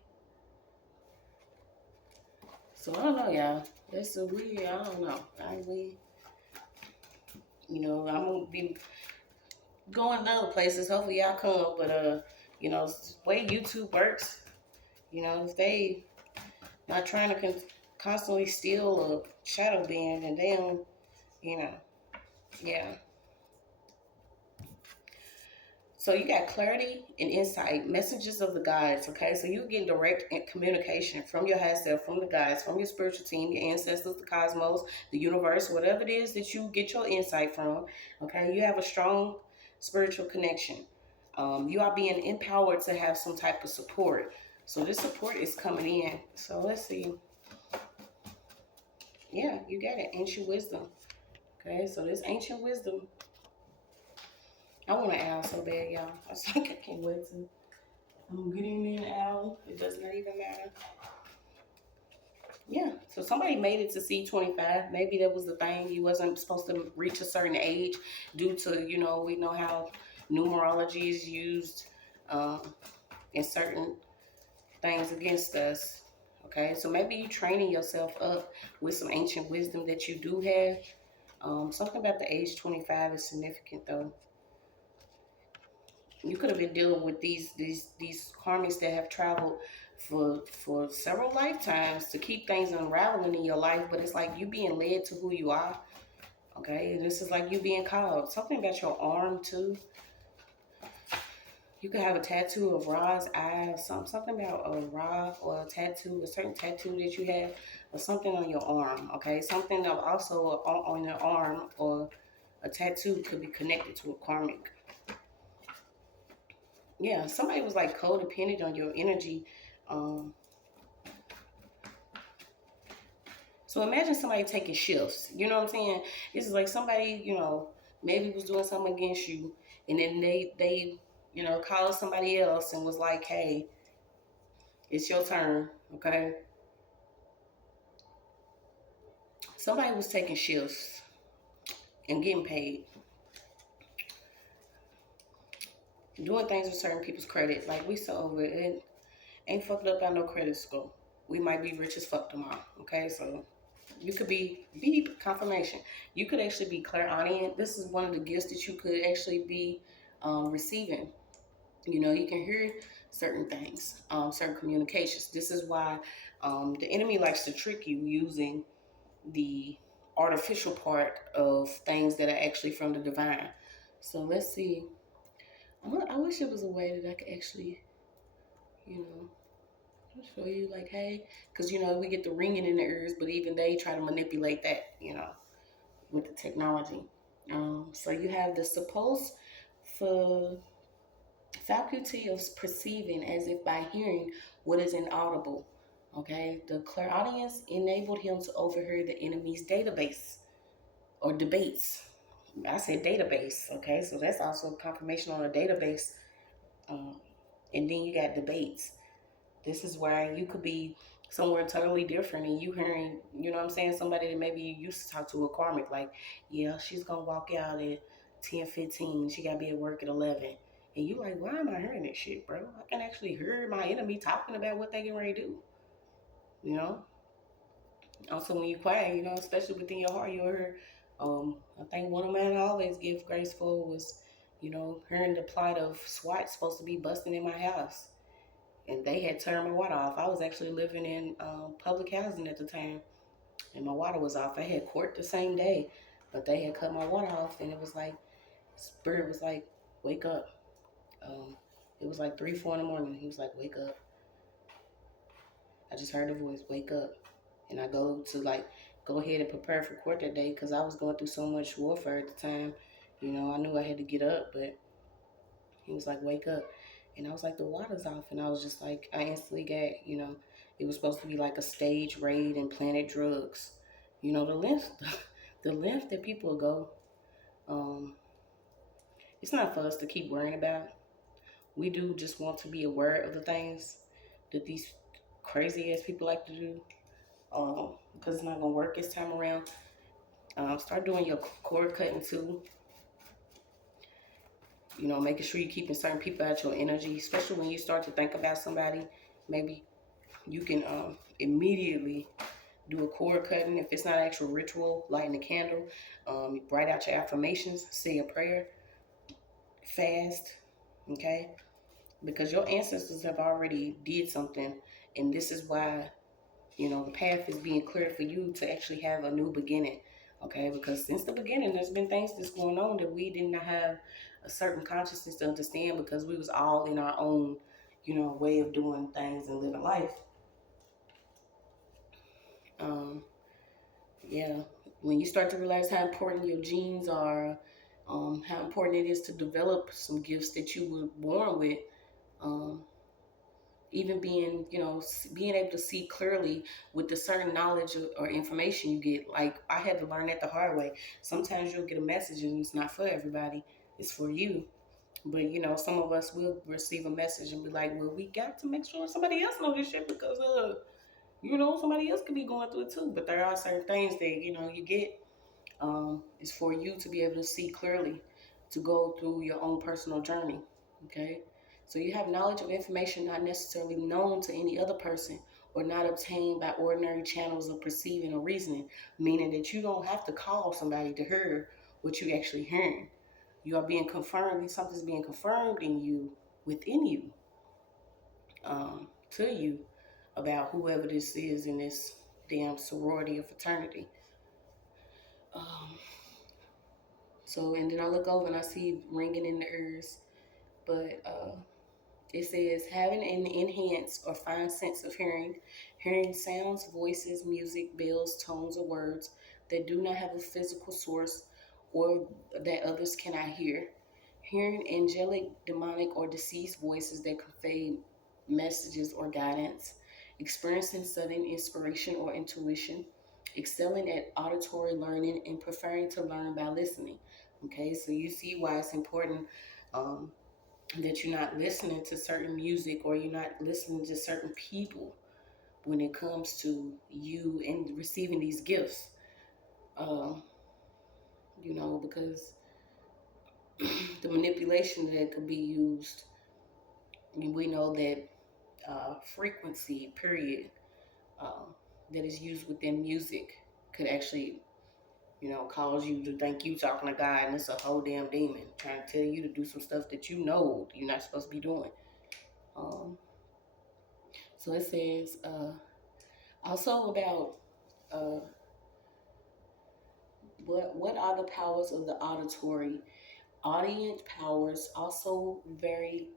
so I don't know, y'all. That's a weird. I don't know. I'm gonna be going to other places. Hopefully y'all come. But the way YouTube works, if they not trying to constantly steal a shadow band and they don't, you know, yeah. So you got clarity and insight, messages of the guides, okay? So you get direct communication from your high self, from the guides, from your spiritual team, your ancestors, the cosmos, the universe, whatever it is that you get your insight from, okay? You have a strong spiritual connection. You are being empowered to have some type of support. So this support is coming in. So let's see. Yeah, you got it. Ancient wisdom. Okay, so this ancient wisdom. I want to owl so bad, y'all. I was like, I can't wait to. I'm getting me an owl. It does not even matter. Yeah, so somebody made it to C25. Maybe that was the thing. You wasn't supposed to reach a certain age due to, we know how numerology is used um, in certain things against us. Okay, so maybe you training yourself up with some ancient wisdom that you do have. Something about the age 25 is significant though. You could have been dealing with these karmics that have traveled for several lifetimes to keep things unraveling in your life, but it's like you being led to who you are. Okay, and this is like you being called. Something about your arm too. You could have a tattoo of Ra's eye, something about a Ra or a tattoo, a certain tattoo that you have, or something on your arm. Okay, something of also on your arm or a tattoo could be connected to a karmic. Yeah, somebody was like codependent on your energy. Um, so imagine somebody taking shifts. You know what I'm saying? This is like somebody, maybe was doing something against you, and then they called somebody else and was like, "Hey, it's your turn." Okay. Somebody was taking shifts and getting paid, doing things with certain people's credit. Like we so over it, ain't fucked up on no credit score. We might be rich as fuck tomorrow. Okay, so you could be confirmation. You could actually be clairaudient. This is one of the gifts that you could actually be receiving. You can hear certain things, certain communications. This is why the enemy likes to trick you using the artificial part of things that are actually from the divine. So let's see. I wish it was a way that I could actually, you know, show you like, hey, because we get the ringing in the ears, but even they try to manipulate that, with the technology. So you have the supposed for faculty of perceiving as if by hearing what is inaudible. Okay, the clairaudience enabled him to overhear the enemy's database or debates. I said database. Okay, so that's also confirmation on a database. Um, and then you got debates. This is where you could be somewhere totally different and you hearing, what I'm saying, somebody that maybe you used to talk to a karmic, like, yeah, she's gonna walk out at 10:15. She gotta be at work at 11. And you like, why am I hearing this shit, bro? I can actually hear my enemy talking about what they get ready to do. You know? Also when you quiet, especially within your heart, you'll hear I think one of mine I always give grace for was, hearing the plot of SWAT supposed to be busting in my house. And they had turned my water off. I was actually living in public housing at the time, and my water was off. I had court the same day. But they had cut my water off, and it was like spirit was like, wake up. Um, it was like 3, 4 in the morning. He was like, wake up. I just heard a voice, wake up. And I go to like go ahead and prepare for court that day because I was going through so much warfare at the time. You know, I knew I had to get up, but he was like, wake up. And I was like, the water's off. And I was just like, I instantly got, it was supposed to be like a stage raid and planted drugs. You know, the length, the length that people go, um, it's not for us to keep worrying about. We do just want to be aware of the things that these crazy ass people like to do. Because it's not gonna work this time around. Start doing your cord cutting too. You know, making sure you're keeping certain people out your energy, especially when you start to think about somebody. Maybe you can immediately do a cord cutting. If it's not actual ritual, lighting a candle, you write out your affirmations, say a prayer, fast, okay? Because your ancestors have already did something, and this is why the path is being cleared for you to actually have a new beginning. Okay, because since the beginning, there's been things that's going on that we did not have a certain consciousness to understand because we was all in our own, way of doing things and living life. Um, yeah, when you start to realize how important your genes are, how important it is to develop some gifts that you were born with, um, even being being able to see clearly with the certain knowledge or information you get. Like, I had to learn that the hard way. Sometimes you'll get a message and it's not for everybody, it's for you. But some of us will receive a message and be like, well, we got to make sure somebody else knows this shit because somebody else could be going through it too. But there are certain things that you get. It's for you to be able to see clearly, to go through your own personal journey. Okay? So you have knowledge of information not necessarily known to any other person or not obtained by ordinary channels of perceiving or reasoning, meaning that you don't have to call somebody to hear what you actually hearing. You are being confirmed, something's being confirmed in you, within you, to you, about whoever this is in this damn sorority or fraternity. Um, So, and then I look over and I see ringing in the ears, but it says having an enhanced or fine sense of hearing sounds, voices, music, bells, tones, or words that do not have a physical source or that others cannot hear. Hearing angelic, demonic, or deceased voices that convey messages or guidance. Experiencing sudden inspiration or intuition. Excelling at auditory learning and preferring to learn by listening. Okay, so you see why it's important um, that you're not listening to certain music or you're not listening to certain people when it comes to you and receiving these gifts. Um, because the manipulation that could be used, we know that frequency, period, that is used within music could actually, cause you to think you talking to God and it's a whole damn demon trying to tell you to do some stuff that you're not supposed to be doing. Um, so it says also about uh, what are the powers of the auditory. Audient powers also vary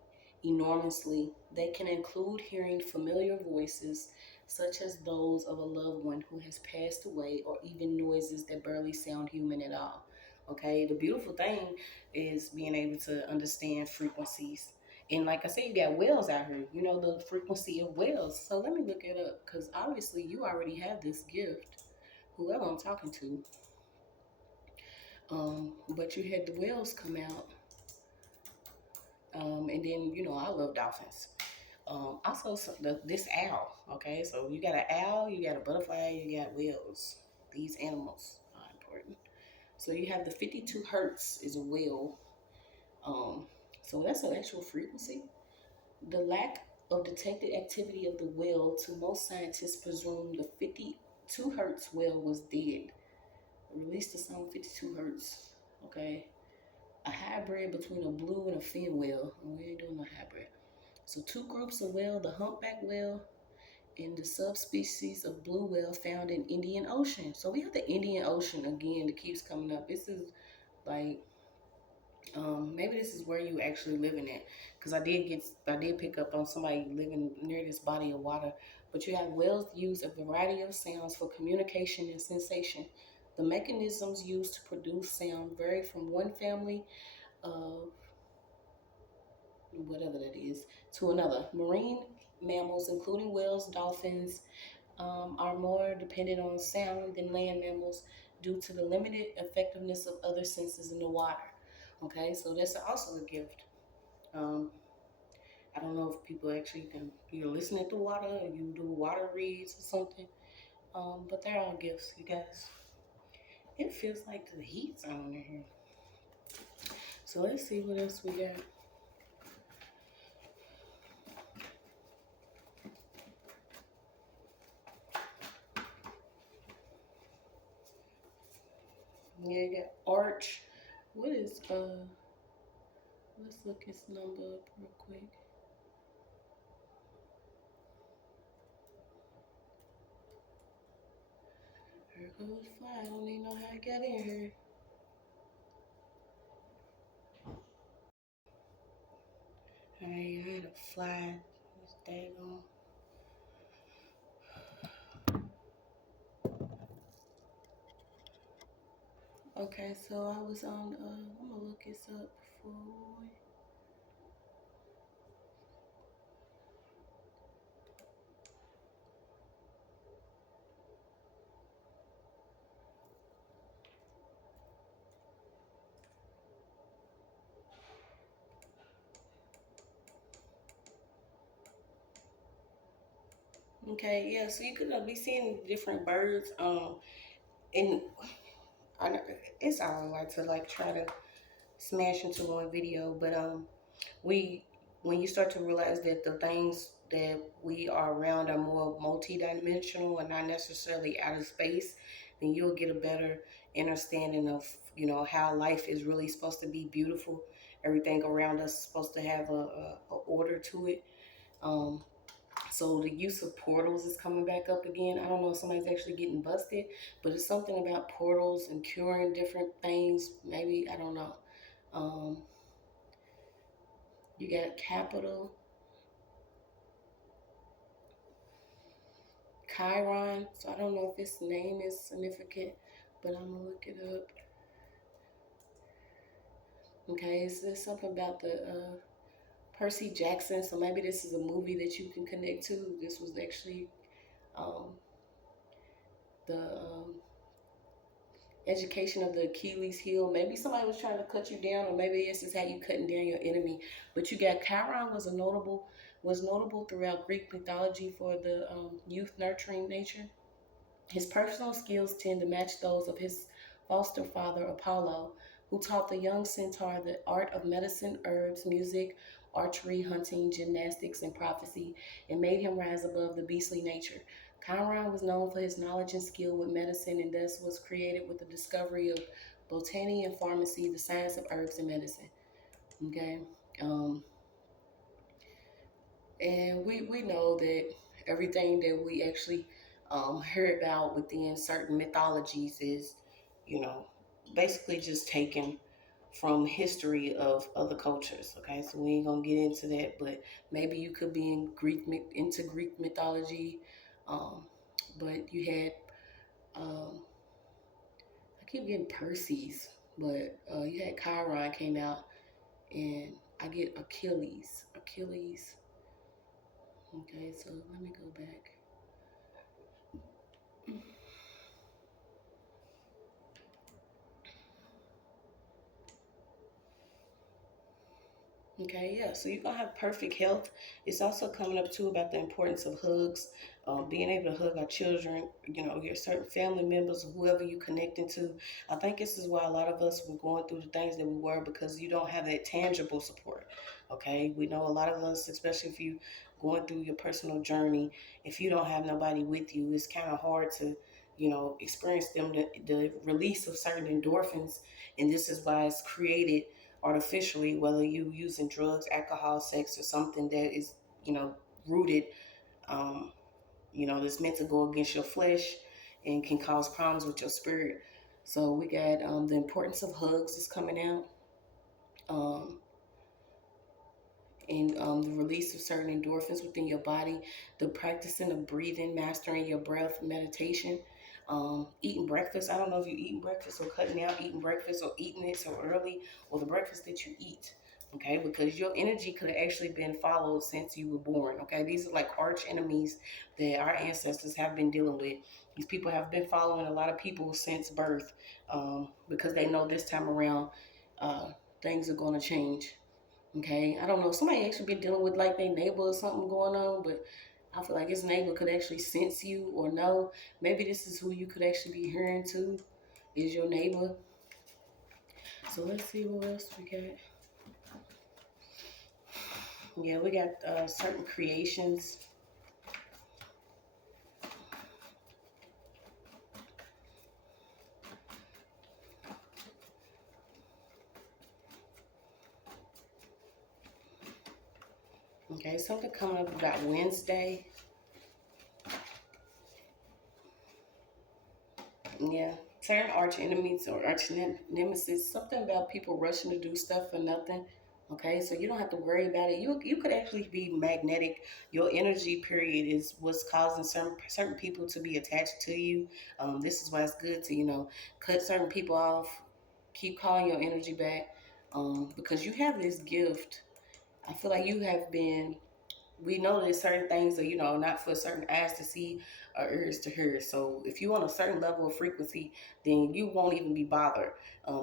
enormously. They can include hearing familiar voices, such as those of a loved one who has passed away, or even noises that barely sound human at all. Okay, the beautiful thing is being able to understand frequencies. And like I said, you got whales out here. You know the frequency of whales. So let me look it up because obviously you already have this gift, whoever I'm talking to. But you had the whales come out. And then, I love dolphins. Also, this owl, okay? So you got an owl, you got a butterfly, you got whales. These animals are important. So you have the 52 hertz is a whale. Um, so that's an actual frequency. The lack of detected activity of the whale, to most scientists, presume the 52 hertz whale was dead. Released the sound 52 hertz, okay? A hybrid between a blue and a fin whale. We ain't doing no hybrid. So two groups of whale, the humpback whale and the subspecies of blue whale found in Indian Ocean. So we have the Indian Ocean again that keeps coming up. This is like maybe this is where you actually living at, because I did pick up on somebody living near this body of water. But you have whales use a variety of sounds for communication and sensation. The mechanisms used to produce sound vary from one family of whatever that is to another. Marine mammals, including whales, dolphins, are more dependent on sound than land mammals due to the limited effectiveness of other senses in the water. Okay, so that's also a gift. Um, I don't know if people actually can, you're listening to water or you do water reads or something, but they're all gifts, you guys. It feels like the heat's on in here. So let's see what else we got. Yeah, you got arch. What is let's look his number up real quick. Here goes fly. I don't even know how I got in here. Alright, I had a fly. It's daggone. Okay, so I was on I'm gonna look this up before okay, yeah, so you could be seeing different birds. And I know it's all like to like try to smash into one video, but we when you start to realize that the things that we are around are more multi-dimensional and not necessarily out of space, then you'll get a better understanding of how life is really supposed to be beautiful. Everything around us is supposed to have a order to it. Um, so the use of portals is coming back up again. I don't know if somebody's actually getting busted, but it's something about portals and curing different things. Maybe, I don't know. Um, you got capital, Chiron. So I don't know if his name is significant, but I'm gonna look it up. Okay, so there's something about the Percy Jackson. So maybe this is a movie that you can connect to. This was actually um, the education of the Achilles heel. Maybe somebody was trying to cut you down, or maybe this is how you cutting down your enemy. But you got Chiron was notable throughout Greek mythology for the youth nurturing nature. His personal skills tend to match those of his foster father Apollo, who taught the young centaur the art of medicine, herbs, music, archery, hunting, gymnastics, and prophecy, and made him rise above the beastly nature. Chiron was known for his knowledge and skill with medicine, and thus was created with the discovery of botany and pharmacy, the science of herbs and medicine. Okay, um, and we know that everything that we actually hear about within certain mythologies is, you know, basically just taken from history of other cultures. Okay, so we ain't gonna get into that, but maybe you could be into Greek mythology, um, but you had I keep getting Perseus, but you had Chiron came out, and I get Achilles. Achilles. Okay, so let me go back. Okay, yeah. So you're gonna have perfect health. It's also coming up too about the importance of hugs, being able to hug our children, your certain family members, whoever you connecting to. I think this is why a lot of us were going through the things that we were, because you don't have that tangible support. Okay, we know a lot of us, especially if you going through your personal journey, if you don't have nobody with you, it's kind of hard to, experience the release of certain endorphins, and this is why it's created artificially, whether you using drugs, alcohol, sex, or something that is, rooted. Um, that's meant to go against your flesh and can cause problems with your spirit. So we got the importance of hugs is coming out. Um, and the release of certain endorphins within your body, the practicing of breathing, mastering your breath, meditation, eating breakfast. I don't know if you're eating breakfast or cutting out eating breakfast or eating it so early, or the breakfast that you eat. Okay, because your energy could have actually been followed since you were born. Okay, these are like arch enemies that our ancestors have been dealing with. These people have been following a lot of people since birth, because they know this time around uh, things are going to change. Okay, I don't know. Somebody actually been dealing with like their neighbor or something going on, but I feel like his neighbor could actually sense you or know. Maybe this is who you could actually be hearing to, is your neighbor. So let's see what else we got. Yeah, we got certain creations. Okay, something coming up about Wednesday. Yeah, certain arch enemies or arch nemesis. Something about people rushing to do stuff for nothing. Okay, so you don't have to worry about it. You could actually be magnetic. Your energy period is what's causing certain people to be attached to you. This is why it's good to cut certain people off. Keep calling your energy back, because you have this gift. I feel like you have been, we know that certain things are, not for certain eyes to see or ears to hear. So if you on a certain level of frequency, then you won't even be bothered.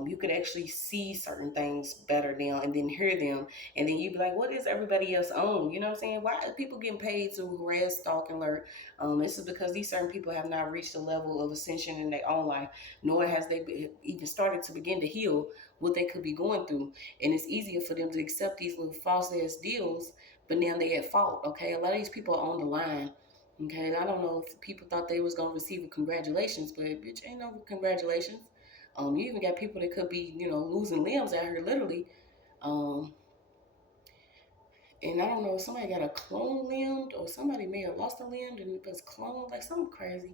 You could actually see certain things better now and then hear them. And then you be like, what is everybody else on? You know what I'm saying? Why are people getting paid to harass, stalk, and alert? This is because these certain people have not reached a level of ascension in their own life, nor has even started to begin to heal what they could be going through. And it's easier for them to accept these little false ass deals, but now they at fault. Okay, a lot of these people are on the line. Okay, I don't know if people thought they was gonna receive a congratulations, but bitch, ain't no congratulations. You even got people that could be, losing limbs out here, literally. Um, and I don't know if somebody got a clone limb or somebody may have lost a limb and it was cloned, like something crazy.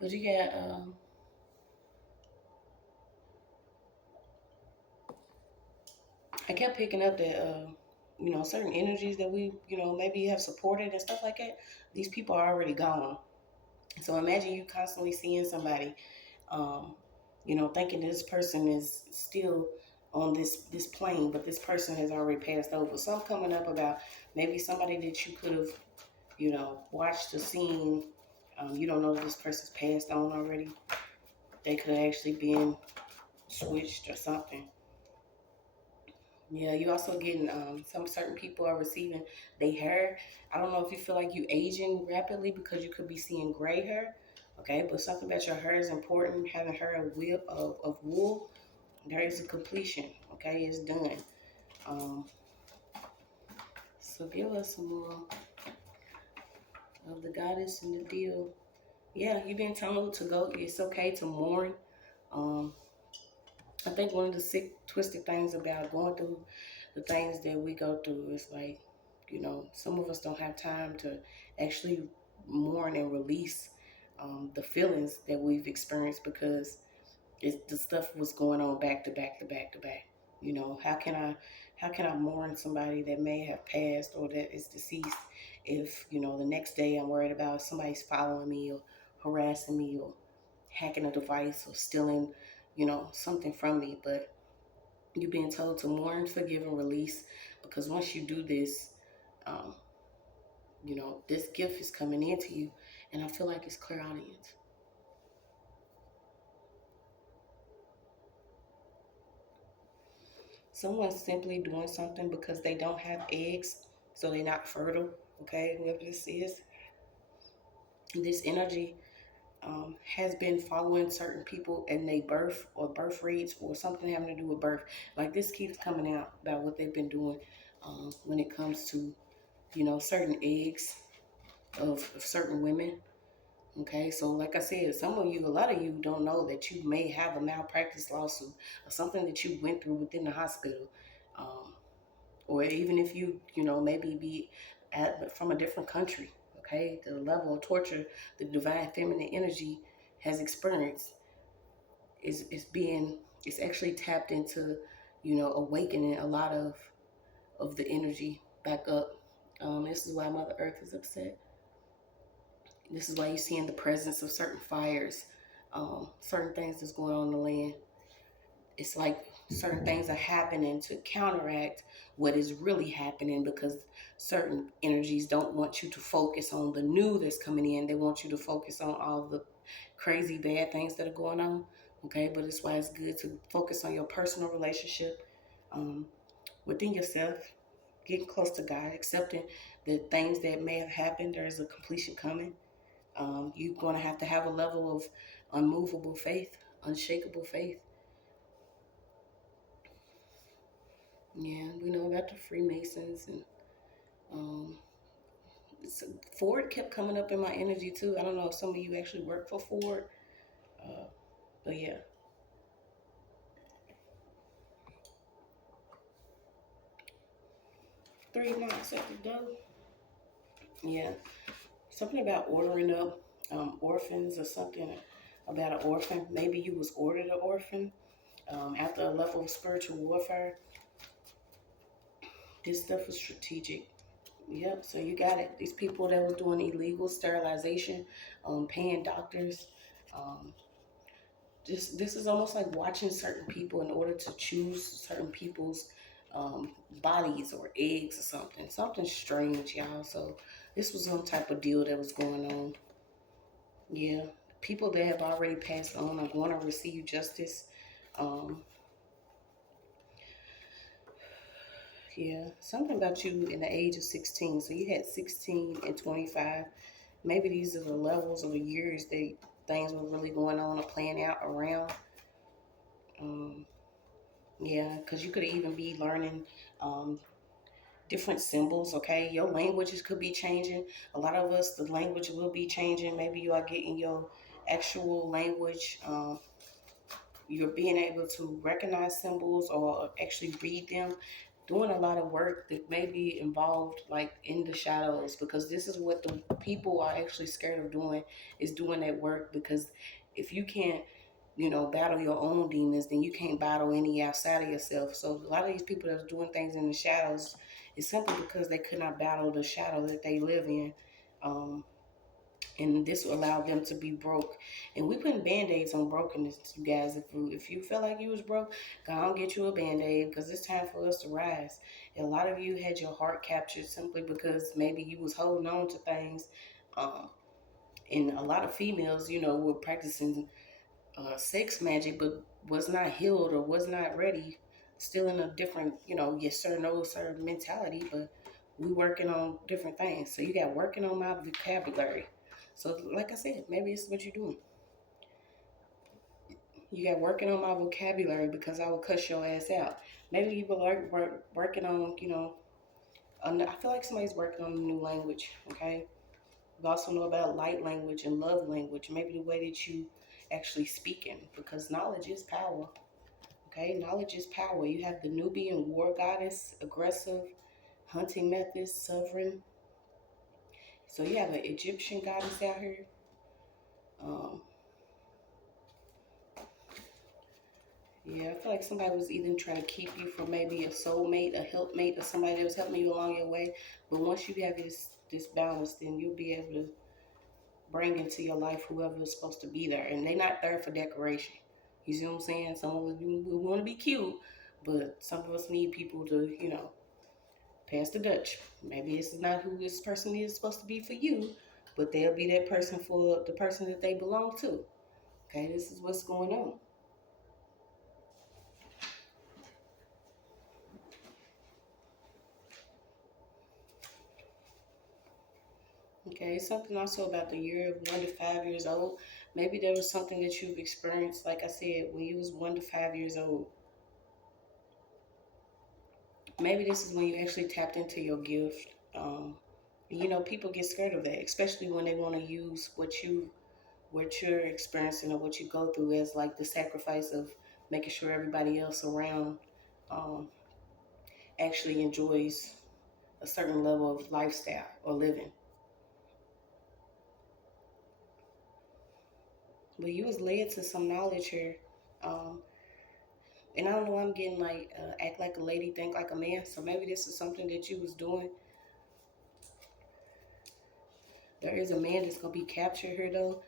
But you got, I kept picking up that, certain energies that we, maybe have supported and stuff like that. These people are already gone. So imagine you constantly seeing somebody, um, thinking this person is still on this plane, but this person has already passed over. So I'm coming up about maybe somebody that you could have, watched or seen. You don't know that this person's passed on already. They could have actually been switched or something. Yeah, you also getting some certain people are receiving their hair. I don't know if you feel like you aging rapidly because you could be seeing gray hair. Okay, but something about your hair is important. Having hair of wool, there is a completion. Okay, it's done. Um, so give us some more of the goddess and the deal. Yeah, you've been told to go. It's okay to mourn. Um, I think one of the sick, twisted things about going through the things that we go through is like, some of us don't have time to actually mourn and release the feelings that we've experienced because the stuff was going on back to back to back to back. How can I mourn somebody that may have passed or that is deceased if the next day I'm worried about somebody's following me or harassing me or hacking a device or stealing something from me. But you're being told to mourn, forgive, and release, because once you do this, um, this gift is coming into you, and I feel like it's clairaudience. Someone's simply doing something because they don't have eggs, so they're not fertile. Okay, whoever this is, this energy has been following certain people and they birth or birth rates or something having to do with birth. Like this keeps coming out about what they've been doing when it comes to certain eggs of certain women. Okay, so like I said, a lot of you don't know that you may have a malpractice lawsuit or something that you went through within the hospital. Um, or even if you maybe be from a different country. Okay, the level of torture the divine feminine energy has experienced is being, it's actually tapped into, awakening a lot of the energy back up. This is why Mother Earth is upset. This is why you're seeing the presence of certain fires, certain things that's going on in the land. It's like certain things are happening to counteract what is really happening, because certain energies don't want you to focus on the new that's coming in. They want you to focus on all the crazy bad things that are going on. Okay, but it's why it's good to focus on your personal relationship, um, within yourself, getting close to God, accepting that things that may have happened, there's a completion coming. You're going to have a level of unmovable faith, unshakable faith. Yeah, we know about the Freemasons, and um, Ford kept coming up in my energy too. I don't know if some of you actually work for Ford, uh, but yeah. 3 knocks at the door. Yeah, something about ordering up orphans, or something about an orphan. Maybe you was ordered an orphan after a level of spiritual warfare. This stuff was strategic. Yep, so you got it. These people that were doing illegal sterilization, paying doctors. Um, this is almost like watching certain people in order to choose certain people's um, bodies or eggs or something. Something strange, y'all. So this was some type of deal that was going on. Yeah, people that have already passed on are going to receive justice. Um, yeah, something about you in the age of 16. So you had 16 and 25. Maybe these are the levels of the years that things were really going on or playing out around. Um, yeah, because you could even be learning um, different symbols, okay? Your languages could be changing. A lot of us, the language will be changing. Maybe you are getting your actual language. You're being able to recognize symbols or actually read them, doing a lot of work that may be involved like in the shadows, because this is what the people are actually scared of doing, is doing that work. Because if you can't, battle your own demons, then you can't battle any outside of yourself. So a lot of these people that's doing things in the shadows is simply because they could not battle the shadow that they live in. Um, and this will allow them to be broke. And we putting band-aids on brokenness, you guys. If you feel like you was broke, go on, get you a band-aid, because it's time for us to rise. And a lot of you had your heart captured simply because maybe you was holding on to things. Um, and a lot of females, were practicing sex magic, but was not healed or was not ready. Still in a different, yes sir, no sir mentality, but we working on different things. So you got working on my vocabulary. So like I said, maybe it's what you're doing. You got working on my vocabulary, because I will cuss your ass out. Maybe you were working on, I feel like somebody's working on a new language, okay? We also know about light language and love language. Maybe the way that you actually speaking, because knowledge is power. Okay, knowledge is power. You have the Nubian war goddess, aggressive, hunting methods, sovereign. So you have an Egyptian goddess out here. Um, yeah, I feel like somebody was either trying to keep you from maybe a soulmate, a helpmate, or somebody that was helping you along your way. But once you have this balance, then you'll be able to bring into your life whoever is supposed to be there. And they're not there for decoration. You see what I'm saying? Some of us, we want to be cute, but some of us need people to, pass the Dutch. Maybe it's not who this person is supposed to be for you, but they'll be that person for the person that they belong to. Okay, this is what's going on. Okay, something also about the year of 1 to 5 years old. Maybe there was something that you've experienced, like I said, when you was 1 to 5 years old. Maybe this is when you actually tapped into your gift. People get scared of that, especially when they want to use what you're experiencing or what you go through as like the sacrifice of making sure everybody else around um, actually enjoys a certain level of lifestyle or living. But you was led to some knowledge here. Um, and I don't know why I'm getting like act like a lady, think like a man. So maybe this is something that you was doing. There is a man that's gonna be captured here though.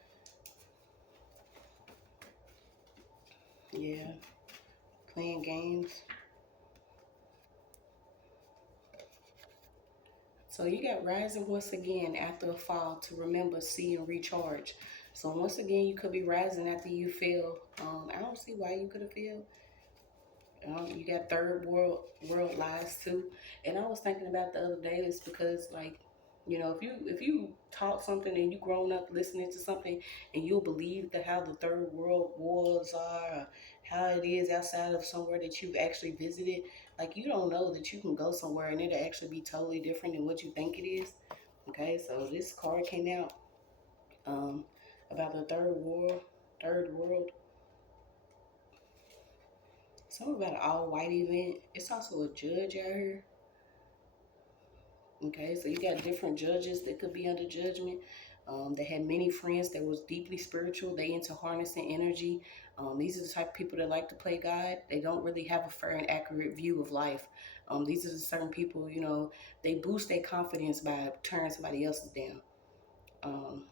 Yeah, playing games. So you got rising once again after a fall to remember, see, and recharge. So once again, you could be rising after you feel. I don't see why you could have failed. You got third world lies too, and I was thinking about the other day is because like, if you taught something and you grown up listening to something and you'll believe that how the third world wars are, or how it is outside of somewhere that you've actually visited, like you don't know that you can go somewhere and it'll actually be totally different than what you think it is. Okay, so this card came out um, about the third world. Something about an all white event. It's also a judge out here. Okay, so you got different judges that could be under judgment. They had many friends that was deeply spiritual. They into harnessing energy. These are the type of people that like to play God. They don't really have a fair and accurate view of life. These are the certain people, they boost their confidence by turning somebody else's down. Um,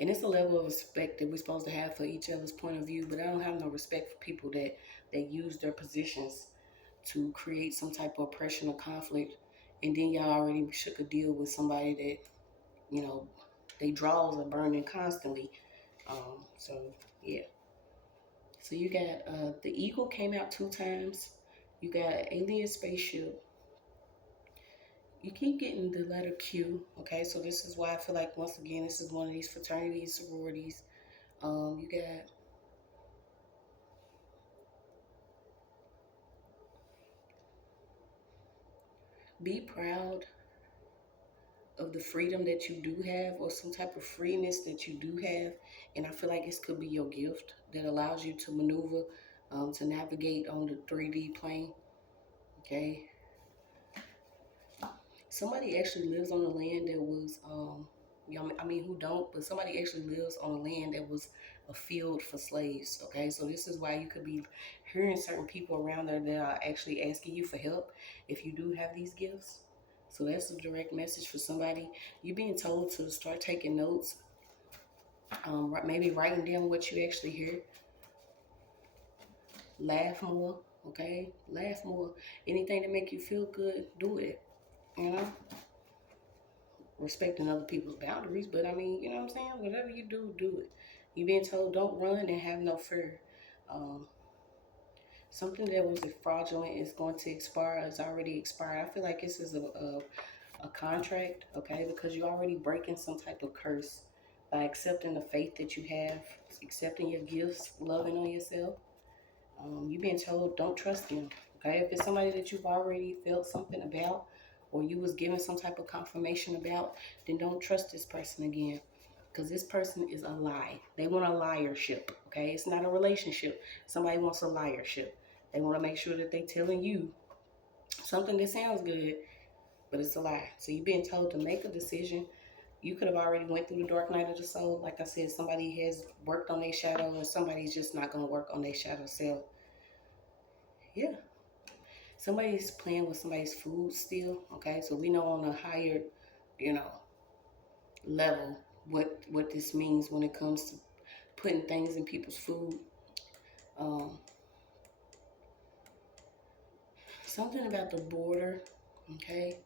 and it's a level of respect that we're supposed to have for each other's point of view. But I don't have no respect for people that use their positions to create some type of oppression or conflict, and then y'all already shook a deal with somebody that you know they draws are burning constantly. So yeah. So you got the eagle came out 2 times. You got alien spaceship. You keep getting the letter Q. Okay, so this is why I feel like once again this is one of these fraternities, sororities. You got be proud of the freedom that you do have or some type of freeness that you do have. And I feel like this could be your gift that allows you to maneuver, to navigate on the 3D plane. Okay. Somebody actually lives on a land that was, I mean, who don't, but somebody actually lives on a land that was a field for slaves. Okay. So this is why you could be hearing certain people around there that are actually asking you for help if you do have these gifts. So that's a direct message for somebody. You're being told to start taking notes, maybe writing down what you actually hear. Laugh more, okay? Laugh more. Anything to make you feel good, do it. You know, respecting other people's boundaries, but I mean, you know what I'm saying? Whatever you do, do it. You're being told don't run and have no fear. Um, Something that was fraudulent is going to expire. It's already expired. I feel like this is a contract, okay? Because you're already breaking some type of curse by accepting the faith that you have, accepting your gifts, loving on yourself. You're being told don't trust them, okay? If it's somebody that you've already felt something about or you was given some type of confirmation about, then don't trust this person again because this person is a lie. They want a liarship, okay? It's not a relationship. Somebody wants a liarship. They want to make sure that they telling you something that sounds good, but it's a lie. So you're being told to make a decision. You could have already went through the dark night of the soul. Like I said, somebody has worked on their shadow and somebody's just not going to work on their shadow self. Yeah. Somebody's playing with somebody's food still. Okay. So we know on a higher, you know, level what this means when it comes to putting things in people's food. Um, Something about the border. Okay.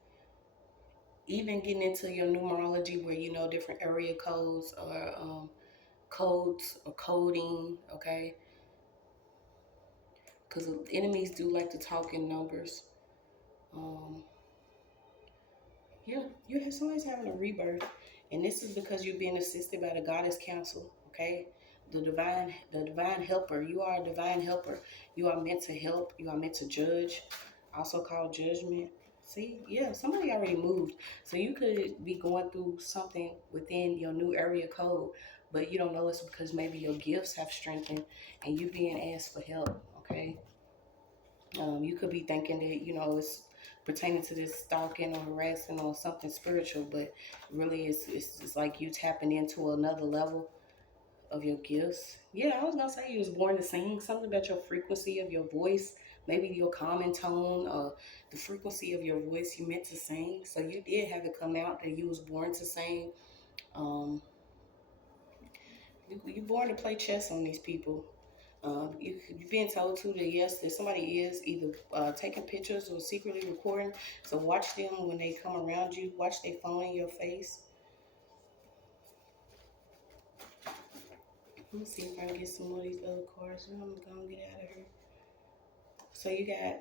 Even getting into your numerology where you know different area codes or codes or coding, okay? Because enemies do like to talk in numbers. Um, yeah, you have somebody's having a rebirth, and this is because you're being assisted by the goddess council, okay? The divine helper. You are a divine helper. You are meant to help. You are meant to judge, also called judgment. See, yeah, somebody already moved. So you could be going through something within your new area code, but you don't know it's because maybe your gifts have strengthened and you being asked for help, okay? You could be thinking that, it's pertaining to this stalking or harassing or something spiritual, but really it's like you tapping into another level of your gifts. Yeah, I was gonna say you was born to sing. Something about your frequency of your voice, maybe your common tone, the frequency of your voice. You meant to sing, so you did have it come out that you was born to sing. Um, you born to play chess on these people. You've been told too that yes, that somebody is either taking pictures or secretly recording. So watch them when they come around you. Watch their phone in your face. Let me see if I can get some more of these other cards. I'm gonna get out of here. So you got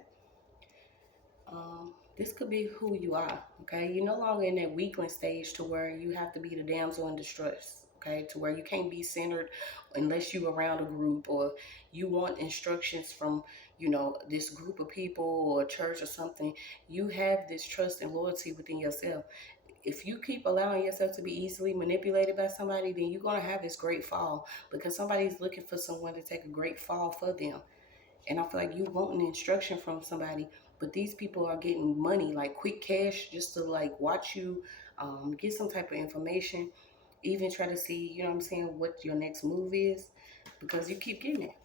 this could be who you are. Okay, you're no longer in that weakling stage to where you have to be the damsel in distress. Okay, to where you can't be centered unless you around a group or you want instructions from this group of people or a church or something. You have this trust and loyalty within yourself. If you keep allowing yourself to be easily manipulated by somebody, then you're going to have this great fall because somebody's looking for someone to take a great fall for them. And I feel like you want an instruction from somebody, but these people are getting money, like quick cash, just to like watch you get some type of information, even try to see, you know what I'm saying, what your next move is, because you keep getting it.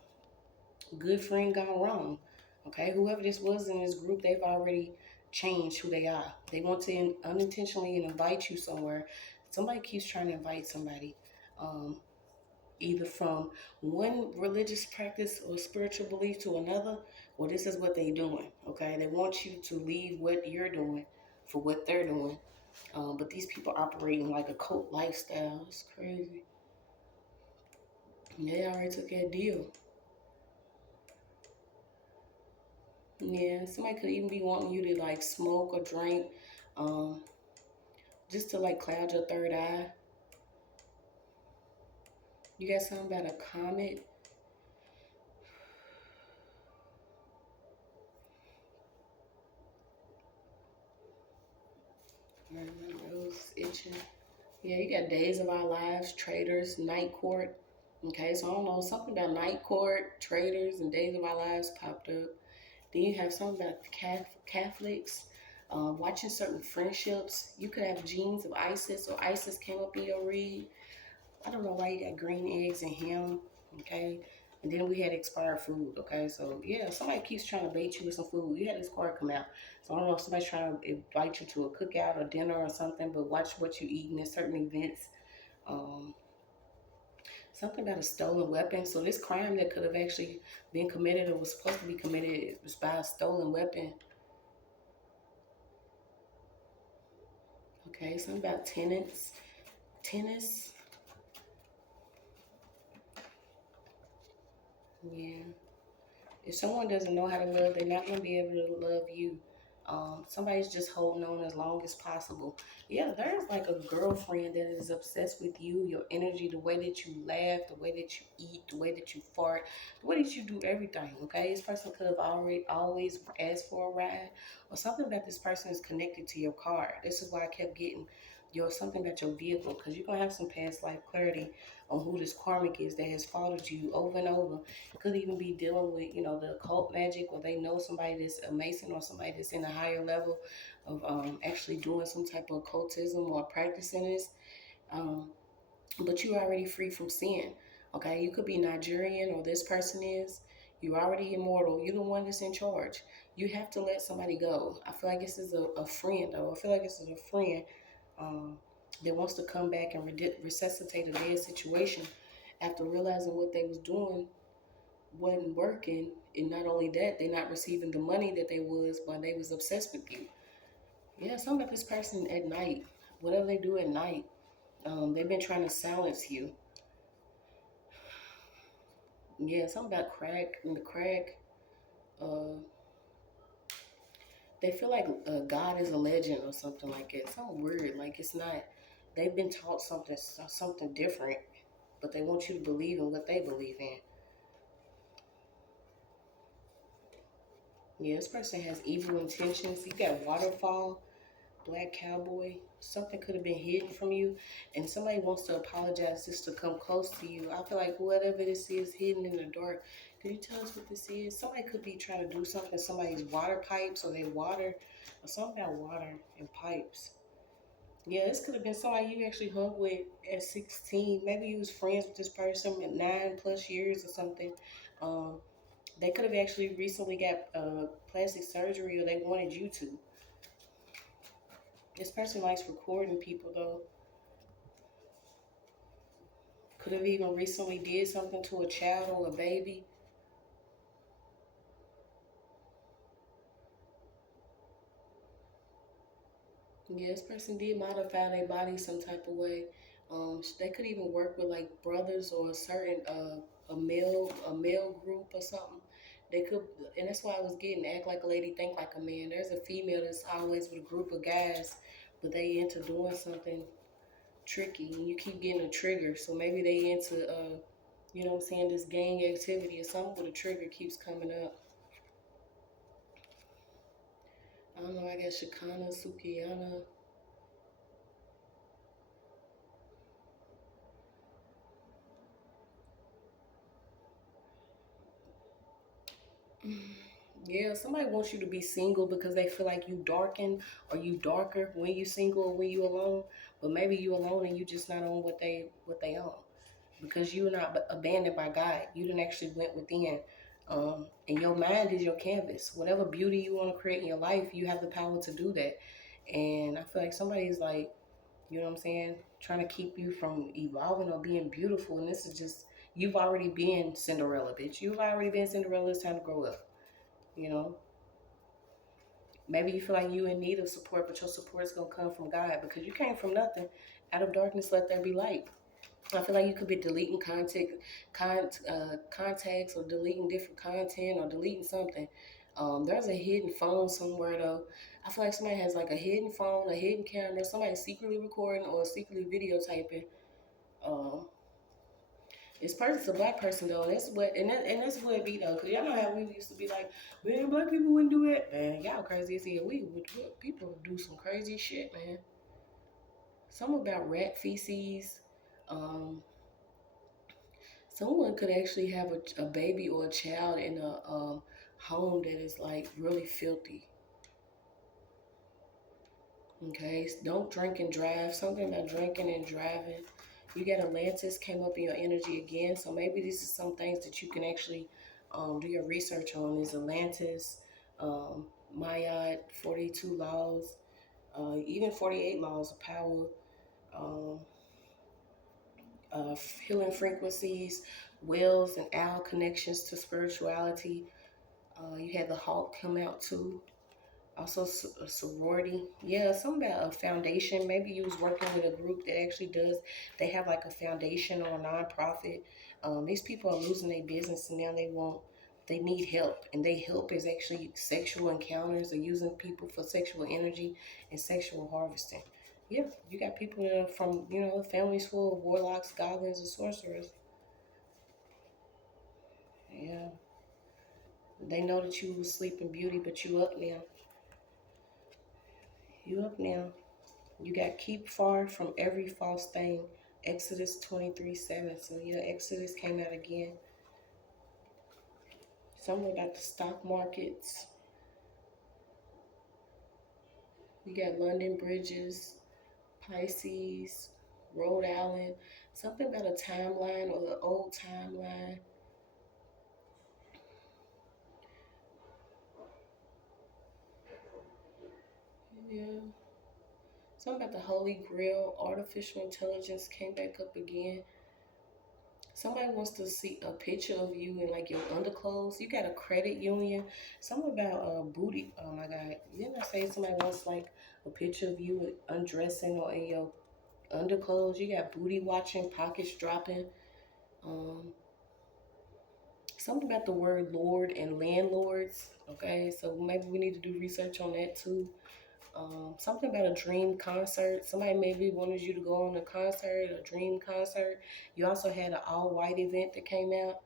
Good friend gone wrong. Okay, whoever this was in this group, they've already changed who they are. They want to unintentionally invite you somewhere. Somebody keeps trying to invite somebody. Um, Either from one religious practice or spiritual belief to another, well, this is what they're doing. Okay, they want you to leave what you're doing for what they're doing. But these people operating like a cult lifestyle. It's crazy. They already took that deal. Yeah, somebody could even be wanting you to like smoke or drink, um, just to like cloud your third eye. You got something about a comet. My nose itching. Yeah, you got Days of Our Lives, Traders, Night Court. Okay, so I don't know, something about Night Court, Traders, and Days of Our Lives popped up. Then you have something about Catholics, watching certain friendships. You could have genes of Isis, or Isis came up in your read. I don't know why you got green eggs and ham, okay? And then we had expired food, okay? So, yeah, somebody keeps trying to bait you with some food. You had this card come out. So, I don't know if somebody's trying to invite you to a cookout or dinner or something, but watch what you eat in certain events. Um, Something about a stolen weapon. So, this crime that could have actually been committed or was supposed to be committed was by a stolen weapon. Okay, something about tenants. Tennis. Yeah. If someone doesn't know how to love, they're not going to be able to love you. Somebody's just holding on as long as possible. Yeah, there's like a girlfriend that is obsessed with you, your energy, the way that you laugh, the way that you eat, the way that you fart, the way that you do everything. Okay, this person could have already always asked for a ride, or something about this person is connected to your car. This is why I kept getting your something about your vehicle, because you're gonna have some past life clarity on who this karmic is that has followed you over and over. Could even be dealing with, the occult magic, or they know somebody that's a mason or somebody that's in a higher level of actually doing some type of occultism or practicing this. Um, but you're already free from sin. Okay, you could be Nigerian, or this person is. You're already immortal. You're the one that's in charge. You have to let somebody go. I feel like this is a friend, though. I feel like this is a friend um, that wants to come back and resuscitate a dead situation after realizing what they was doing wasn't working, and not only that, they're not receiving the money that they was when they was obsessed with you. Yeah, something about this person at night, whatever they do at night, they've been trying to silence you. Yeah, something about crack and the crack. Uh, they feel like God is a legend or something like that. Something weird, like it's not. They've been taught something different, but they want you to believe in what they believe in. Yeah, this person has evil intentions. You got waterfall, black cowboy. Something could have been hidden from you, and somebody wants to apologize just to come close to you. I feel like whatever this is hidden in the dark. Can you tell us what this is? Somebody could be trying to do something. Somebody's water pipes, or they water, or something about water and pipes. Yeah, this could have been somebody you actually hung with at 16. Maybe you was friends with this person at 9+ years or something. Um, they could have actually recently got plastic surgery, or they wanted you to. This person likes recording people though. Could have even recently did something to a child or a baby. Yeah, this person did modify their body some type of way. They could even work with like brothers or a certain a male group or something. They could, and that's why I was getting act like a lady, think like a man. There's a female that's always with a group of guys, but they into doing something tricky, and you keep getting a trigger. So maybe they into you know what I'm saying, this gang activity or something, with a trigger keeps coming up. I don't know. I guess Shakana, Sukiyana. Yeah, somebody wants you to be single because they feel like you darken or you darker when you single or when you alone. But maybe you alone and you just not on what they on, because you are not abandoned by God. You didn't actually went within, and your mind is your canvas. Whatever beauty you want to create in your life, you have the power to do that. And I feel like somebody's like, you know what I'm saying, trying to keep you from evolving or being beautiful. And this is just, you've already been Cinderella, bitch. You've already been Cinderella. It's time to grow up. You know, maybe you feel like you in need of support, but your support is gonna come from God because you came from nothing. Out of darkness, let there be light. I feel like you could be deleting contacts, or deleting different content, or deleting something. There's a hidden phone somewhere though. I feel like somebody has like a hidden phone, a hidden camera, somebody secretly recording or secretly videotaping. Um, it's a black person though, and that's what it be though. Cause y'all know how we used to be like, man, black people wouldn't do it. Man, y'all crazy as hell. People would do some crazy shit, man. Something about rat feces. Um, Someone could actually have a baby or a child in a home that is like really filthy. Okay, don't drink and drive. Something about drinking and driving. You got Atlantis came up in your energy again, so maybe this is some things that you can actually do your research on. Is Atlantis, um, Maya, 42 laws, even 48 laws of power, um, healing frequencies, whales and owl connections to spirituality. You had the Hawk come out too. Also, a sorority. Yeah, something about a foundation. Maybe you was working with a group that actually does. They have like a foundation or a nonprofit. These people are losing their business and now they need help, and they help is actually sexual encounters or using people for sexual energy and sexual harvesting. Yeah, you got people that are from, families full of warlocks, goblins, and sorcerers. Yeah, they know that you was sleeping beauty, but you up now. You up now. You got keep far from every false thing. Exodus 23:7. So yeah, Exodus came out again. Something about the stock markets. You got London bridges, Pisces, Rhode Island. Something about a timeline or the old timeline. Yeah. Something about the Holy Grail, artificial intelligence came back up again. Somebody wants to see a picture of you in like your underclothes. You got a credit union. Something about booty. Oh my God! Didn't I say somebody wants like a picture of you undressing or in your underclothes? You got booty watching, pockets dropping. Um, Something about the word Lord and landlords. Okay, so maybe we need to do research on that too. Something about a dream concert. Somebody maybe wanted you to go on a concert, a dream concert. You also had an all white event that came out.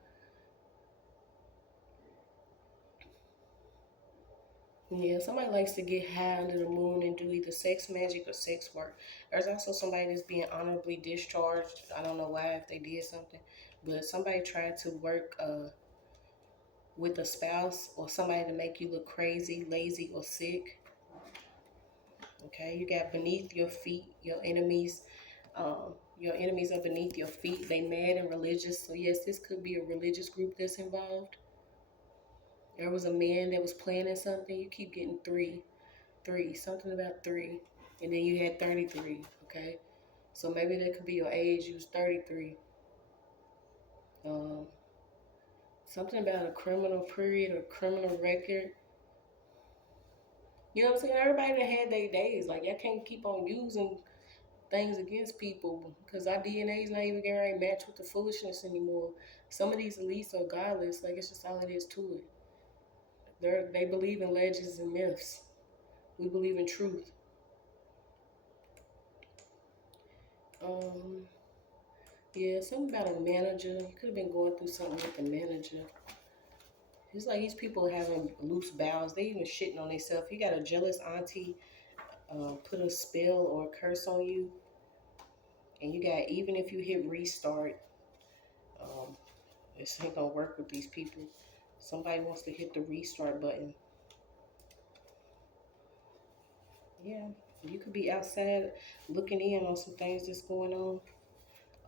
Yeah, somebody likes to get high under the moon and do either sex magic or sex work. There's also somebody that's being honorably discharged. I don't know why, if they did something, but somebody tried to work with a spouse or somebody to make you look crazy, lazy, or sick. Okay, you got beneath your feet, your enemies. Your enemies are beneath your feet. They mad and religious. So yes, this could be a religious group that's involved. There was a man that was planning something. You keep getting three, something about three. And then you had 33, okay? So maybe that could be your age. You was 33. Um, Something about a criminal period or criminal record. You know what I'm saying? Everybody that had their days. Like, I can't keep on using things against people because our DNA is not even getting right match with the foolishness anymore. Some of these elites are godless. Like, it's just all it is to it. They believe in legends and myths. We believe in truth. Um, yeah, something about a manager. You could have been going through something with the manager. It's like these people having loose bowels. They even shitting on themselves. You got a jealous auntie put a spell or a curse on you, and you got even if you hit restart, um, this ain't gonna work with these people. Somebody wants to hit the restart button. Yeah, you could be outside looking in on some things that's going on.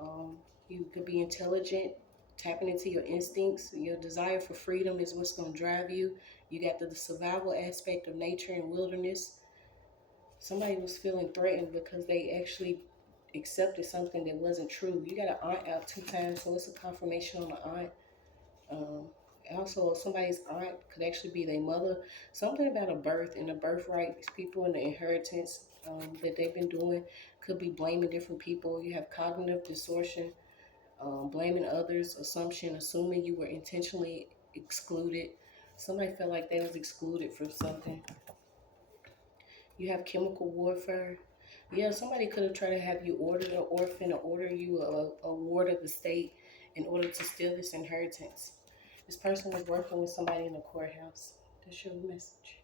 Um, you could be intelligent, tapping into your instincts. Your desire for freedom is what's going to drive you. You got the survival aspect of nature and wilderness. Somebody was feeling threatened because they actually accepted something that wasn't true. You got an aunt out 2 times, so it's a confirmation on the aunt. Um, Also, somebody's aunt could actually be their mother. Something about a birth and a birthright, people in the inheritance that they've been doing could be blaming different people. You have cognitive distortion, blaming others, assumption, assuming you were intentionally excluded. Somebody felt like they was excluded from something. You have chemical warfare. Yeah, somebody could have tried to have you ordered an orphan or order you a ward of the state in order to steal this inheritance. This person was working with somebody in the courthouse. That's your message.